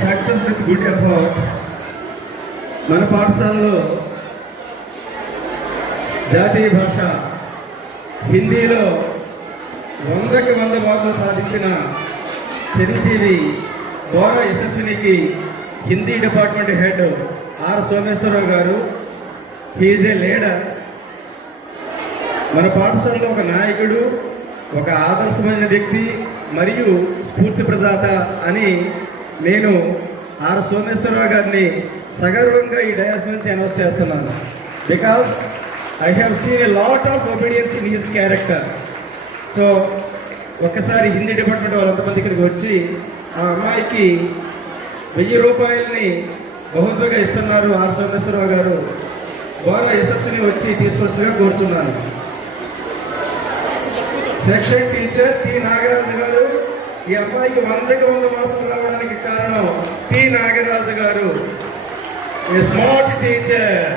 Success with good effort. మన పాఠశాలలో జాతీయ భాష హిందీలో 100కి 100 మార్కులు సాధించిన చిరంజీవి బోరా యశస్వినికి Hindi department head R Someswararao గారు, హీఈజ్ ఏ లీడర్. మన పాఠశాలలో ఒక నాయకుడు, ఒక ఆదర్శమైన వ్యక్తి మరియు స్ఫూర్తి ప్రదాత అని నేను ఆర్ సోమేశ్వరరావు గారిని సగర్వంగా ఈ డయాస్ నుంచి అనౌన్స్ చేస్తున్నాను. Because I have seen a lot of obedience in his character. So ఒక్కసారి హిందీ డిపార్ట్మెంట్ వాళ్ళంతమంది ఇక్కడికి వచ్చి ఆ అమ్మాయికి 1000 రూపాయలని బహుమతిగా ఇస్తున్నారు ఆర్ సోమేశ్వరరావు గారు. బోరా యశస్సుని వచ్చి తీసుకొస్తుందిగా కోరుచున్నాను. సెక్షన్ టీచర్ టి నాగరాజు గారు. ఈ అమ్మాయికి 100కి 100 మార్కులు రావడానికి కారణం టి నాగరాజు గారు, a smart teacher.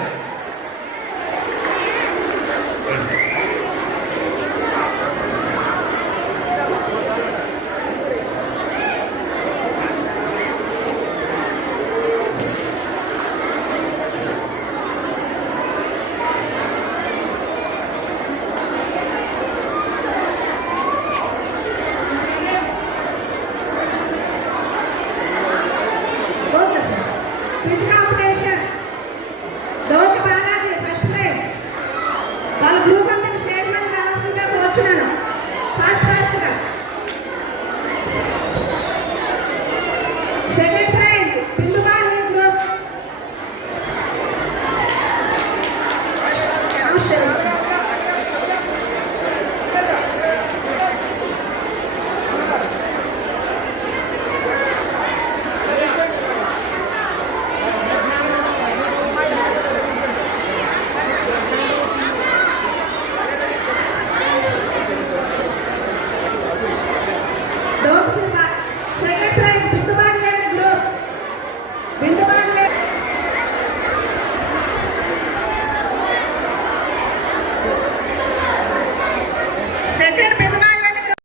Quiz competition Dothi Balaji first prize. వాళ్ళ గ్రూప్ అంతా స్టేజ్ మీద రావాల్సిందిగా కోరుచున్నాను. ఫస్ట్గా second prize Bindu Balaji group. Second prize Bindu Balaji group. Bindu Balaji second Bindu Balaji group.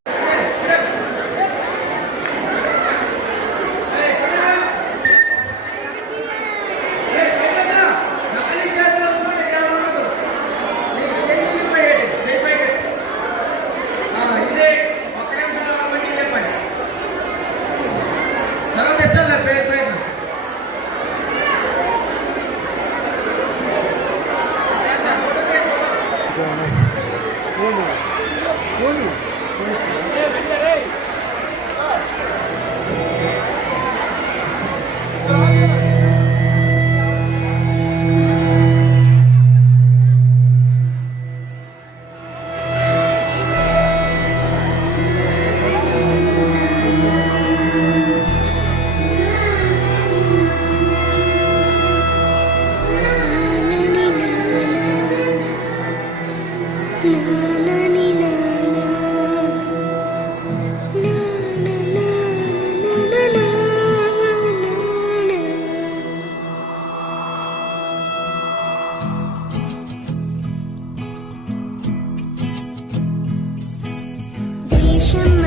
దేశం